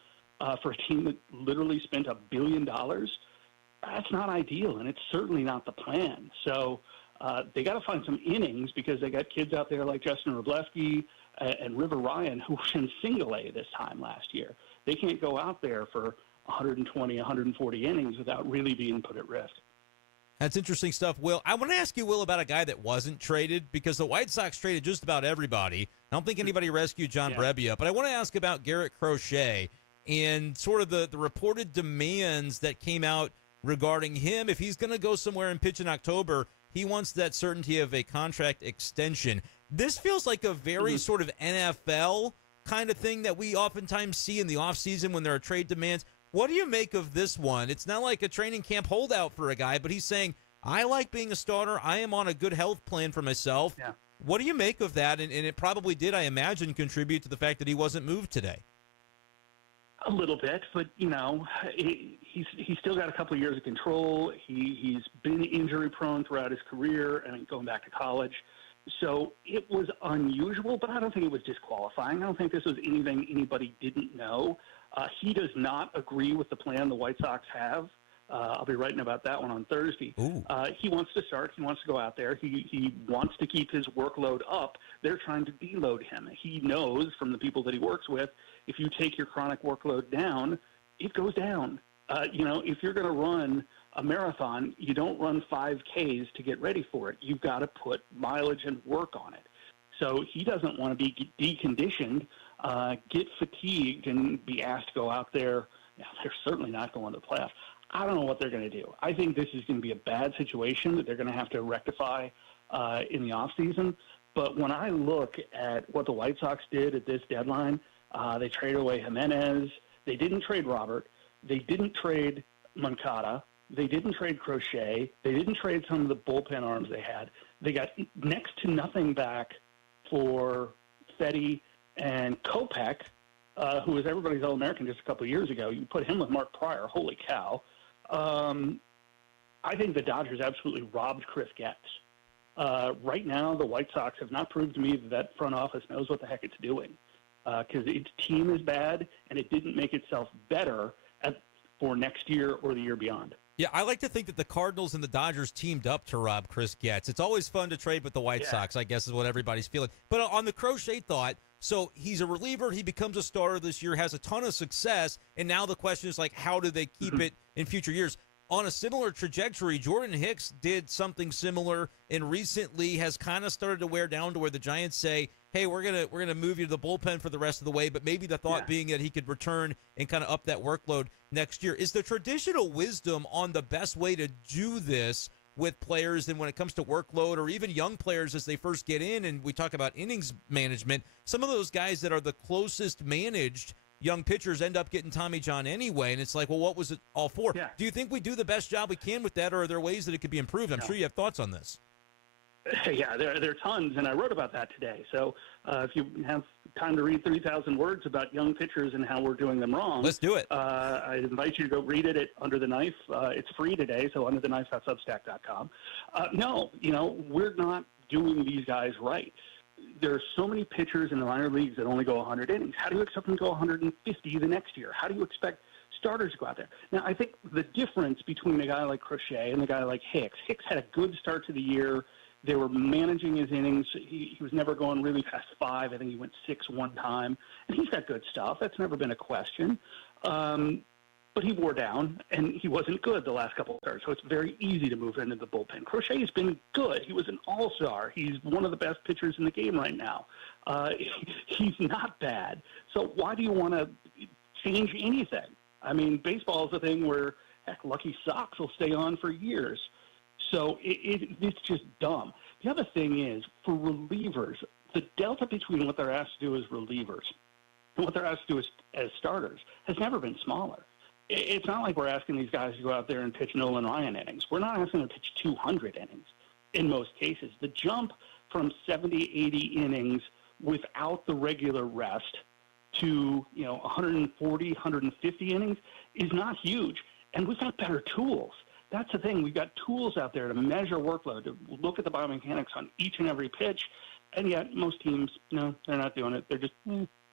for a team that literally spent $1 billion, that's not ideal, and it's certainly not the plan. So they got to find some innings, because they got kids out there like Justin Wroblewski and River Ryan, who was in single A this time last year. They can't go out there for 120, 140 innings without really being put at risk. That's interesting stuff, Will. I want to ask you, Will, about a guy that wasn't traded, because the White Sox traded just about everybody. I don't think anybody rescued John Brebbia, but I want to ask about Garrett Crochet and sort of the reported demands that came out regarding him. If he's going to go somewhere and pitch in October, he wants that certainty of a contract extension. This feels like a very sort of NFL kind of thing that we oftentimes see in the offseason when there are trade demands. What do you make of this one? It's not like a training camp holdout for a guy, but he's saying, I like being a starter. I am on a good health plan for myself. Yeah. What do you make of that? And it probably did, I imagine, contribute to the fact that he wasn't moved today. A little bit, but, he's still got a couple of years of control. He's been injury-prone throughout his career and going back to college. So it was unusual, but I don't think it was disqualifying. I don't think this was anything anybody didn't know. He does not agree with the plan the White Sox have. I'll be writing about that one on Thursday. He wants to start. He wants to go out there. He wants to keep his workload up. They're trying to deload him. He knows from the people that he works with, if you take your chronic workload down, it goes down. If you're going to run a marathon, you don't run 5Ks to get ready for it. You've got to put mileage and work on it. So he doesn't want to be deconditioned, get fatigued, and be asked to go out there. They're certainly not going to the playoffs. I don't know what they're going to do. I think this is going to be a bad situation that they're going to have to rectify in the offseason. But when I look at what the White Sox did at this deadline, they traded away Jimenez. They didn't trade Robert. They didn't trade Moncada. They didn't trade Crochet. They didn't trade some of the bullpen arms they had. They got next to nothing back for Fetty and Kopech, who was everybody's All-American just a couple of years ago. You put him with Mark Pryor. Holy cow. I think the Dodgers absolutely robbed Chris Getz. Right now, the White Sox have not proved to me that front office knows what the heck it's doing, because its team is bad, and it didn't make itself better for next year or the year beyond. Yeah, I like to think that the Cardinals and the Dodgers teamed up to rob Chris Getz. It's always fun to trade with the White Sox, I guess is what everybody's feeling. But on the Crochet thought, so he's a reliever, he becomes a starter this year, has a ton of success, and now the question is, like, how do they keep it in future years? On a similar trajectory, Jordan Hicks did something similar and recently has kind of started to wear down to where the Giants say, hey, we're gonna move you to the bullpen for the rest of the way, but maybe the thought being that he could return and kind of up that workload next year. Is the traditional wisdom on the best way to do this with players and when it comes to workload, or even young players as they first get in, and we talk about innings management, some of those guys that are the closest managed young pitchers end up getting Tommy John anyway, and it's like, well, what was it all for? Yeah. Do you think we do the best job we can with that, or are there ways that it could be improved? I'm sure you have thoughts on this. Yeah, there are tons, and I wrote about that today. So if you have time to read 3,000 words about young pitchers and how we're doing them wrong, let's do it. I invite you to go read it at Under the Knife. It's free today, so undertheknife.substack.com. No, we're not doing these guys right. There are so many pitchers in the minor leagues that only go 100 innings. How do you expect them to go 150 the next year? How do you expect starters to go out there? Now, I think the difference between a guy like Crochet and a guy like Hicks had a good start to the year. They were managing his innings. He was never going really past 5. I think he went 6 one time. And he's got good stuff. That's never been a question. But he wore down, and he wasn't good the last couple of starts. So it's very easy to move into the bullpen. Crochet's been good. He was an all-star. He's one of the best pitchers in the game right now. He's not bad. So why do you want to change anything? I mean, baseball is a thing where, heck, Lucky Sox will stay on for years. So it's just dumb. The other thing is, for relievers, the delta between what they're asked to do as relievers and what they're asked to do as starters has never been smaller. It's not like we're asking these guys to go out there and pitch Nolan Ryan innings. We're not asking them to pitch 200 innings in most cases. The jump from 70, 80 innings without the regular rest to 140, 150 innings is not huge. And we've got better tools. That's the thing. We've got tools out there to measure workload, to look at the biomechanics on each and every pitch. And yet most teams, no, they're not doing it. They're just,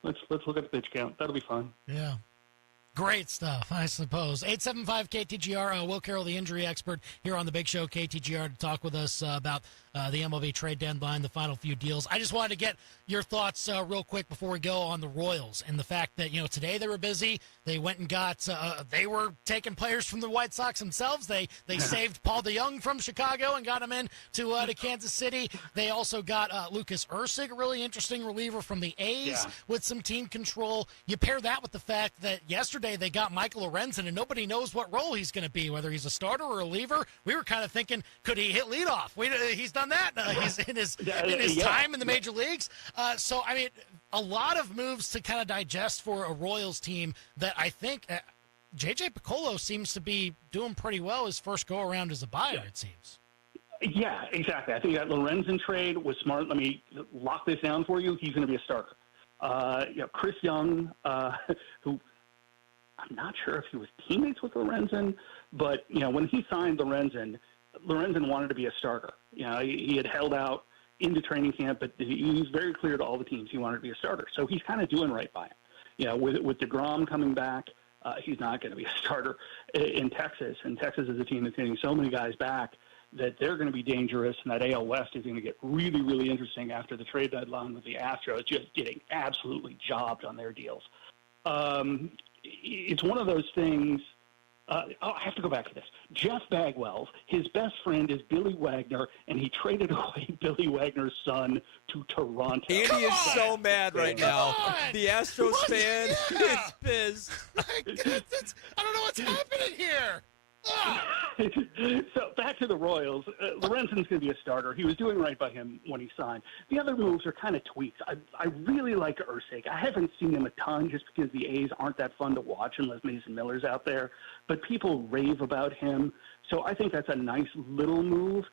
let's look at the pitch count. That'll be fun. Yeah. Great stuff, I suppose. 875-KTGR, Will Carroll, the injury expert, here on the Big Show, KTGR, to talk with us about the MLB trade deadline, the final few deals. I just wanted to get your thoughts real quick before we go on the Royals and the fact that, today they were busy. They went and got, they were taking players from the White Sox themselves. They saved Paul DeJong from Chicago and got him in to Kansas City. They also got Lucas Ursig, a really interesting reliever from the A's with some team control. You pair that with the fact that yesterday they got Michael Lorenzen, and nobody knows what role he's going to be, whether he's a starter or a reliever. We were kind of thinking, could he hit leadoff? He's done that. He's in his time in the major leagues. So, I mean, a lot of moves to kind of digest for a Royals team that I think J.J. Piccolo seems to be doing pretty well his first go-around as a buyer, it seems. Yeah, exactly. I think that Lorenzen trade was smart. Let me lock this down for you. He's going to be a starter. Chris Young, who I'm not sure if he was teammates with Lorenzen, but, when he signed Lorenzen wanted to be a starter. He had held out into training camp, but he was very clear to all the teams he wanted to be a starter. So he's kind of doing right by him. With DeGrom coming back, he's not going to be a starter in Texas. And Texas is a team that's getting so many guys back that they're going to be dangerous, and that AL West is going to get really, really interesting after the trade deadline with the Astros just getting absolutely jobbed on their deals. It's one of those things. I have to go back to this. Jeff Bagwell, his best friend is Billy Wagner, and he traded away Billy Wagner's son to Toronto. Andy is so mad right now. The Astros fan is pissed. I don't know what's happening here. So back to the Royals. Lorenzen's going to be a starter. He was doing right by him when he signed. The other moves are kind of tweaks. I really like Ursig. I haven't seen him a ton just because the A's aren't that fun to watch unless Mason Miller's out there. But people rave about him. So I think that's a nice little move.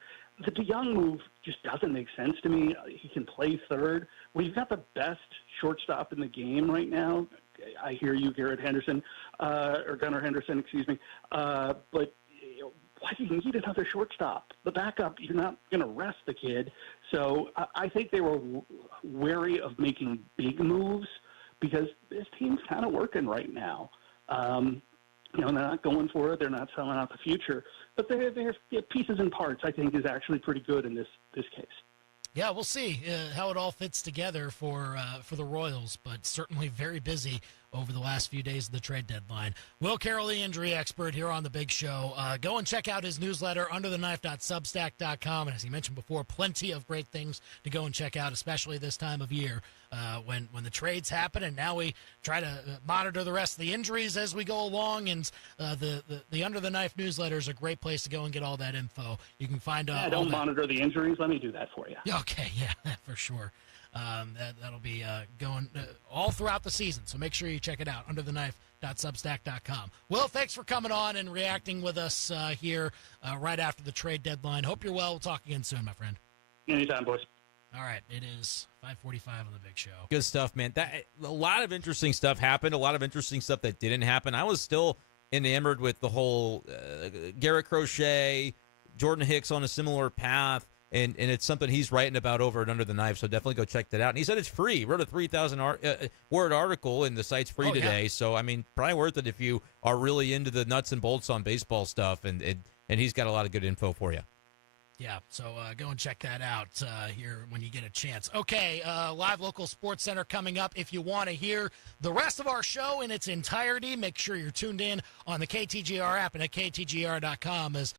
The DeJong move just doesn't make sense to me. He can play third. Well, you've got the best shortstop in the game right now. I hear you, Garrett Henderson, or Gunnar Henderson, excuse me. But why do you need another shortstop? The backup, you're not going to rest the kid. So I think they were wary of making big moves because this team's kind of working right now. They're not going for it. They're not selling out the future. But their pieces and parts, I think, is actually pretty good in this case. Yeah, we'll see how it all fits together for the Royals, but certainly very busy over the last few days of the trade deadline. Will Carroll, the injury expert, here on the Big Show. Go and check out his newsletter, undertheknife.substack.com. And as he mentioned before, plenty of great things to go and check out, especially this time of year when the trades happen. And now we try to monitor the rest of the injuries as we go along. And the Under the Knife newsletter is a great place to go and get all that info. You can find out. Don't monitor the injuries. Let me do that for you. Okay, yeah, for sure. That'll be going all throughout the season, so make sure you check it out, undertheknife.substack.com. Will, thanks for coming on and reacting with us here right after the trade deadline. Hope you're well. We'll talk again soon, my friend. Anytime, boys. All right, it is 5:45 on the Big Show. Good stuff, man. A lot of interesting stuff happened. A lot of interesting stuff that didn't happen. I was still enamored with the whole Garrett Crochet, Jordan Hicks on a similar path, and it's something he's writing about over at Under the Knife, so definitely go check that out. And he said it's free. He wrote a 3,000-word article, and the site's free today. Yeah. So, I mean, probably worth it if you are really into the nuts and bolts on baseball stuff, and he's got a lot of good info for you. Yeah, so go and check that out here when you get a chance. Okay, live local sports center coming up. If you want to hear the rest of our show in its entirety, make sure you're tuned in on the KTGR app and at ktgr.com as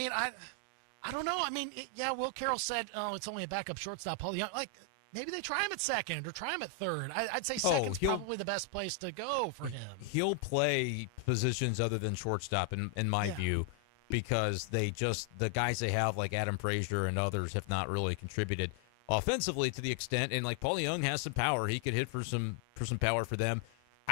mean, I don't know. I mean, Will Carroll said, "Oh, it's only a backup shortstop." Paul DeJong, like maybe they try him at second or try him at third. I'd say second's probably the best place to go for him. He'll play positions other than shortstop, in my view, because the guys they have like Adam Frazier and others have not really contributed offensively to the extent. And like Paul DeJong has some power; he could hit for some power for them.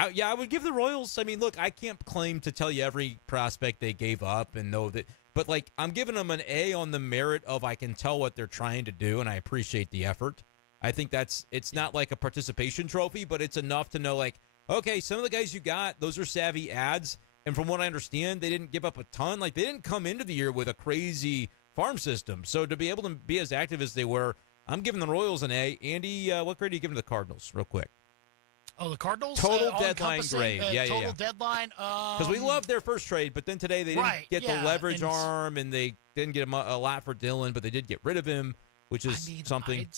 I would give the Royals. I mean, look, I can't claim to tell you every prospect they gave up and know that. But, like, I'm giving them an A on the merit of I can tell what they're trying to do, and I appreciate the effort. I think it's not like a participation trophy, but it's enough to know, like, okay, some of the guys you got, those are savvy ads. And from what I understand, they didn't give up a ton. Like, they didn't come into the year with a crazy farm system. So to be able to be as active as they were, I'm giving the Royals an A. Andy, what grade are you giving to the Cardinals, real quick? Oh, the Cardinals? Total deadline grade. Total deadline. Because we loved their first trade, but then today they didn't get the leverage arm, and they didn't get a lot for Dylan, but they did get rid of him, which is something.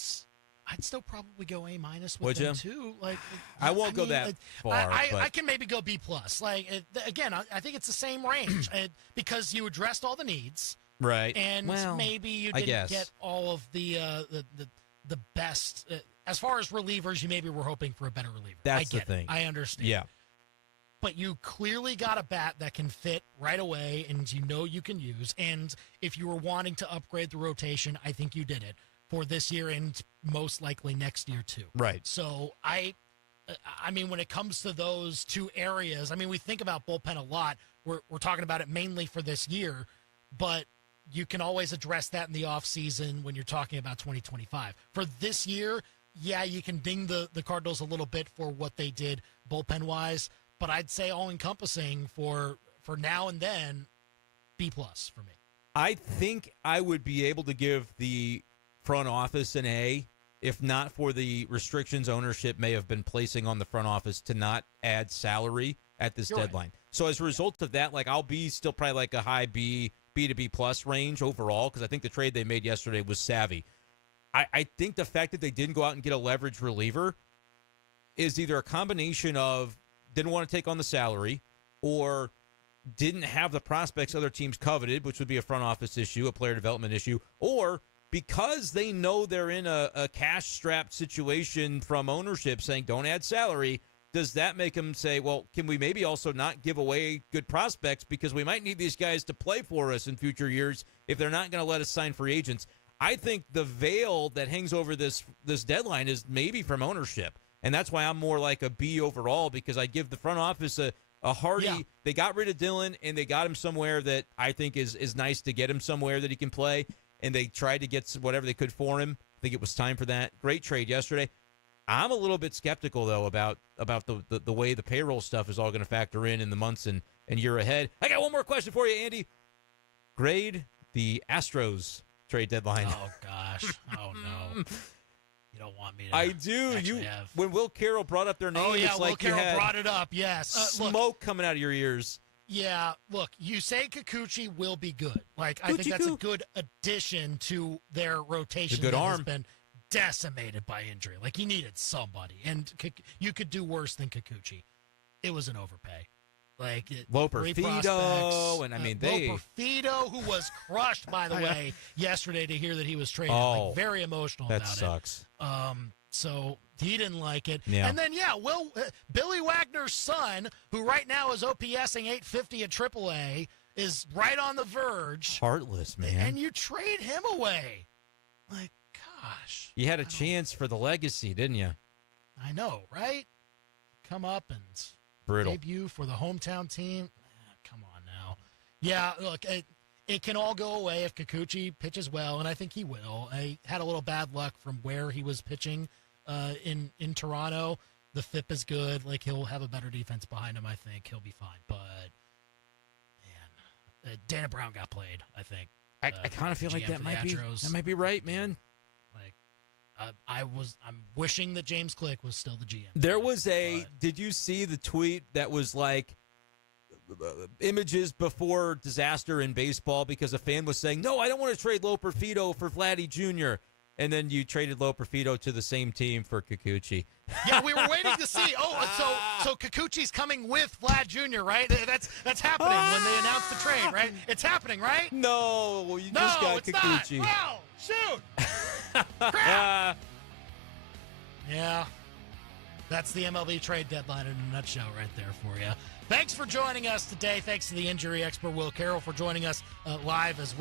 I'd still probably go A- with them too. Like, I won't go that far. I can maybe go B+. Like, again, I think it's the same range because you addressed all the needs, right? And maybe you didn't get all of the best. As far as relievers, you maybe were hoping for a better reliever. That's the thing. I understand. Yeah. But you clearly got a bat that can fit right away and you can use. And if you were wanting to upgrade the rotation, I think you did it for this year and most likely next year too. Right. So I mean, when it comes to those two areas, I mean, we think about bullpen a lot. We're talking about it mainly for this year, but you can always address that in the offseason when you're talking about 2025. For this year, you can ding the Cardinals a little bit for what they did bullpen-wise, but I'd say all-encompassing for now and then, B+ for me. I think I would be able to give the front office an A, if not for the restrictions ownership may have been placing on the front office to not add salary at this deadline. Right. So as a result of that, like I'll be still probably like a high B to B+ range overall, because I think the trade they made yesterday was savvy. I think the fact that they didn't go out and get a leverage reliever is either a combination of didn't want to take on the salary or didn't have the prospects other teams coveted, which would be a front office issue, a player development issue, or because they know they're in a cash-strapped situation from ownership saying don't add salary, does that make them say, well, can we maybe also not give away good prospects because we might need these guys to play for us in future years if they're not going to let us sign free agents? I think the veil that hangs over this deadline is maybe from ownership, and that's why I'm more like a B overall, because I give the front office a hearty. Yeah. They got rid of Dylan, and they got him somewhere that I think is nice to get him somewhere that he can play, and they tried to get whatever they could for him. I think it was time for that. Great trade yesterday. I'm a little bit skeptical, though, about the way the payroll stuff is all going to factor in the months and year ahead. I got one more question for you, Andy. Grade the Astros trade deadline. Oh, gosh. Oh, no. You don't want me to. I do. When Will Carroll brought up their name, it's Will like Carroll you had brought it up, yes. Smoke coming out of your ears. Yeah, look, you say Kikuchi will be good. Like, I think that's a good addition to their rotation. A good arm. Has been decimated by injury. Like, he needed somebody, and you could do worse than Kikuchi. It was an overpay. Like Loperfido, and I mean Loperfido, who was crushed, by the way, yesterday to hear that he was traded. Like, very emotional about it. That sucks. So he didn't like it. Yeah. And then, Billy Wagner's son, who right now is OPSing 850 at AAA, is right on the verge. Heartless, man. And you trade him away. Like, gosh. You had a chance for the legacy, didn't you? I know, right? Come up and brutal debut for the hometown team. Come on now. Yeah, look, it can all go away if Kikuchi pitches well, and I think he will. I had a little bad luck from where he was pitching in Toronto. The FIP is good. Like, he'll have a better defense behind him, I think. He'll be fine. But, man, Dana Brown got played, I think. I kind of feel like that might be right, man. Like, I'm wishing that James Click was still the GM. There was did you see the tweet that was like images before disaster in baseball because a fan was saying, no, I don't want to trade Loperfido for Vladdy Jr. and then you traded Loperfido to the same team for Kikuchi. Yeah, we were waiting to see. Oh, so Kikuchi's coming with Vlad Jr., right? That's happening when they announced the trade, right? It's happening, right? No, you just got Kikuchi. Not. Wow, shoot. Crap. Yeah, that's the MLB trade deadline in a nutshell right there for you. Thanks for joining us today. Thanks to the injury expert, Will Carroll, for joining us live as well.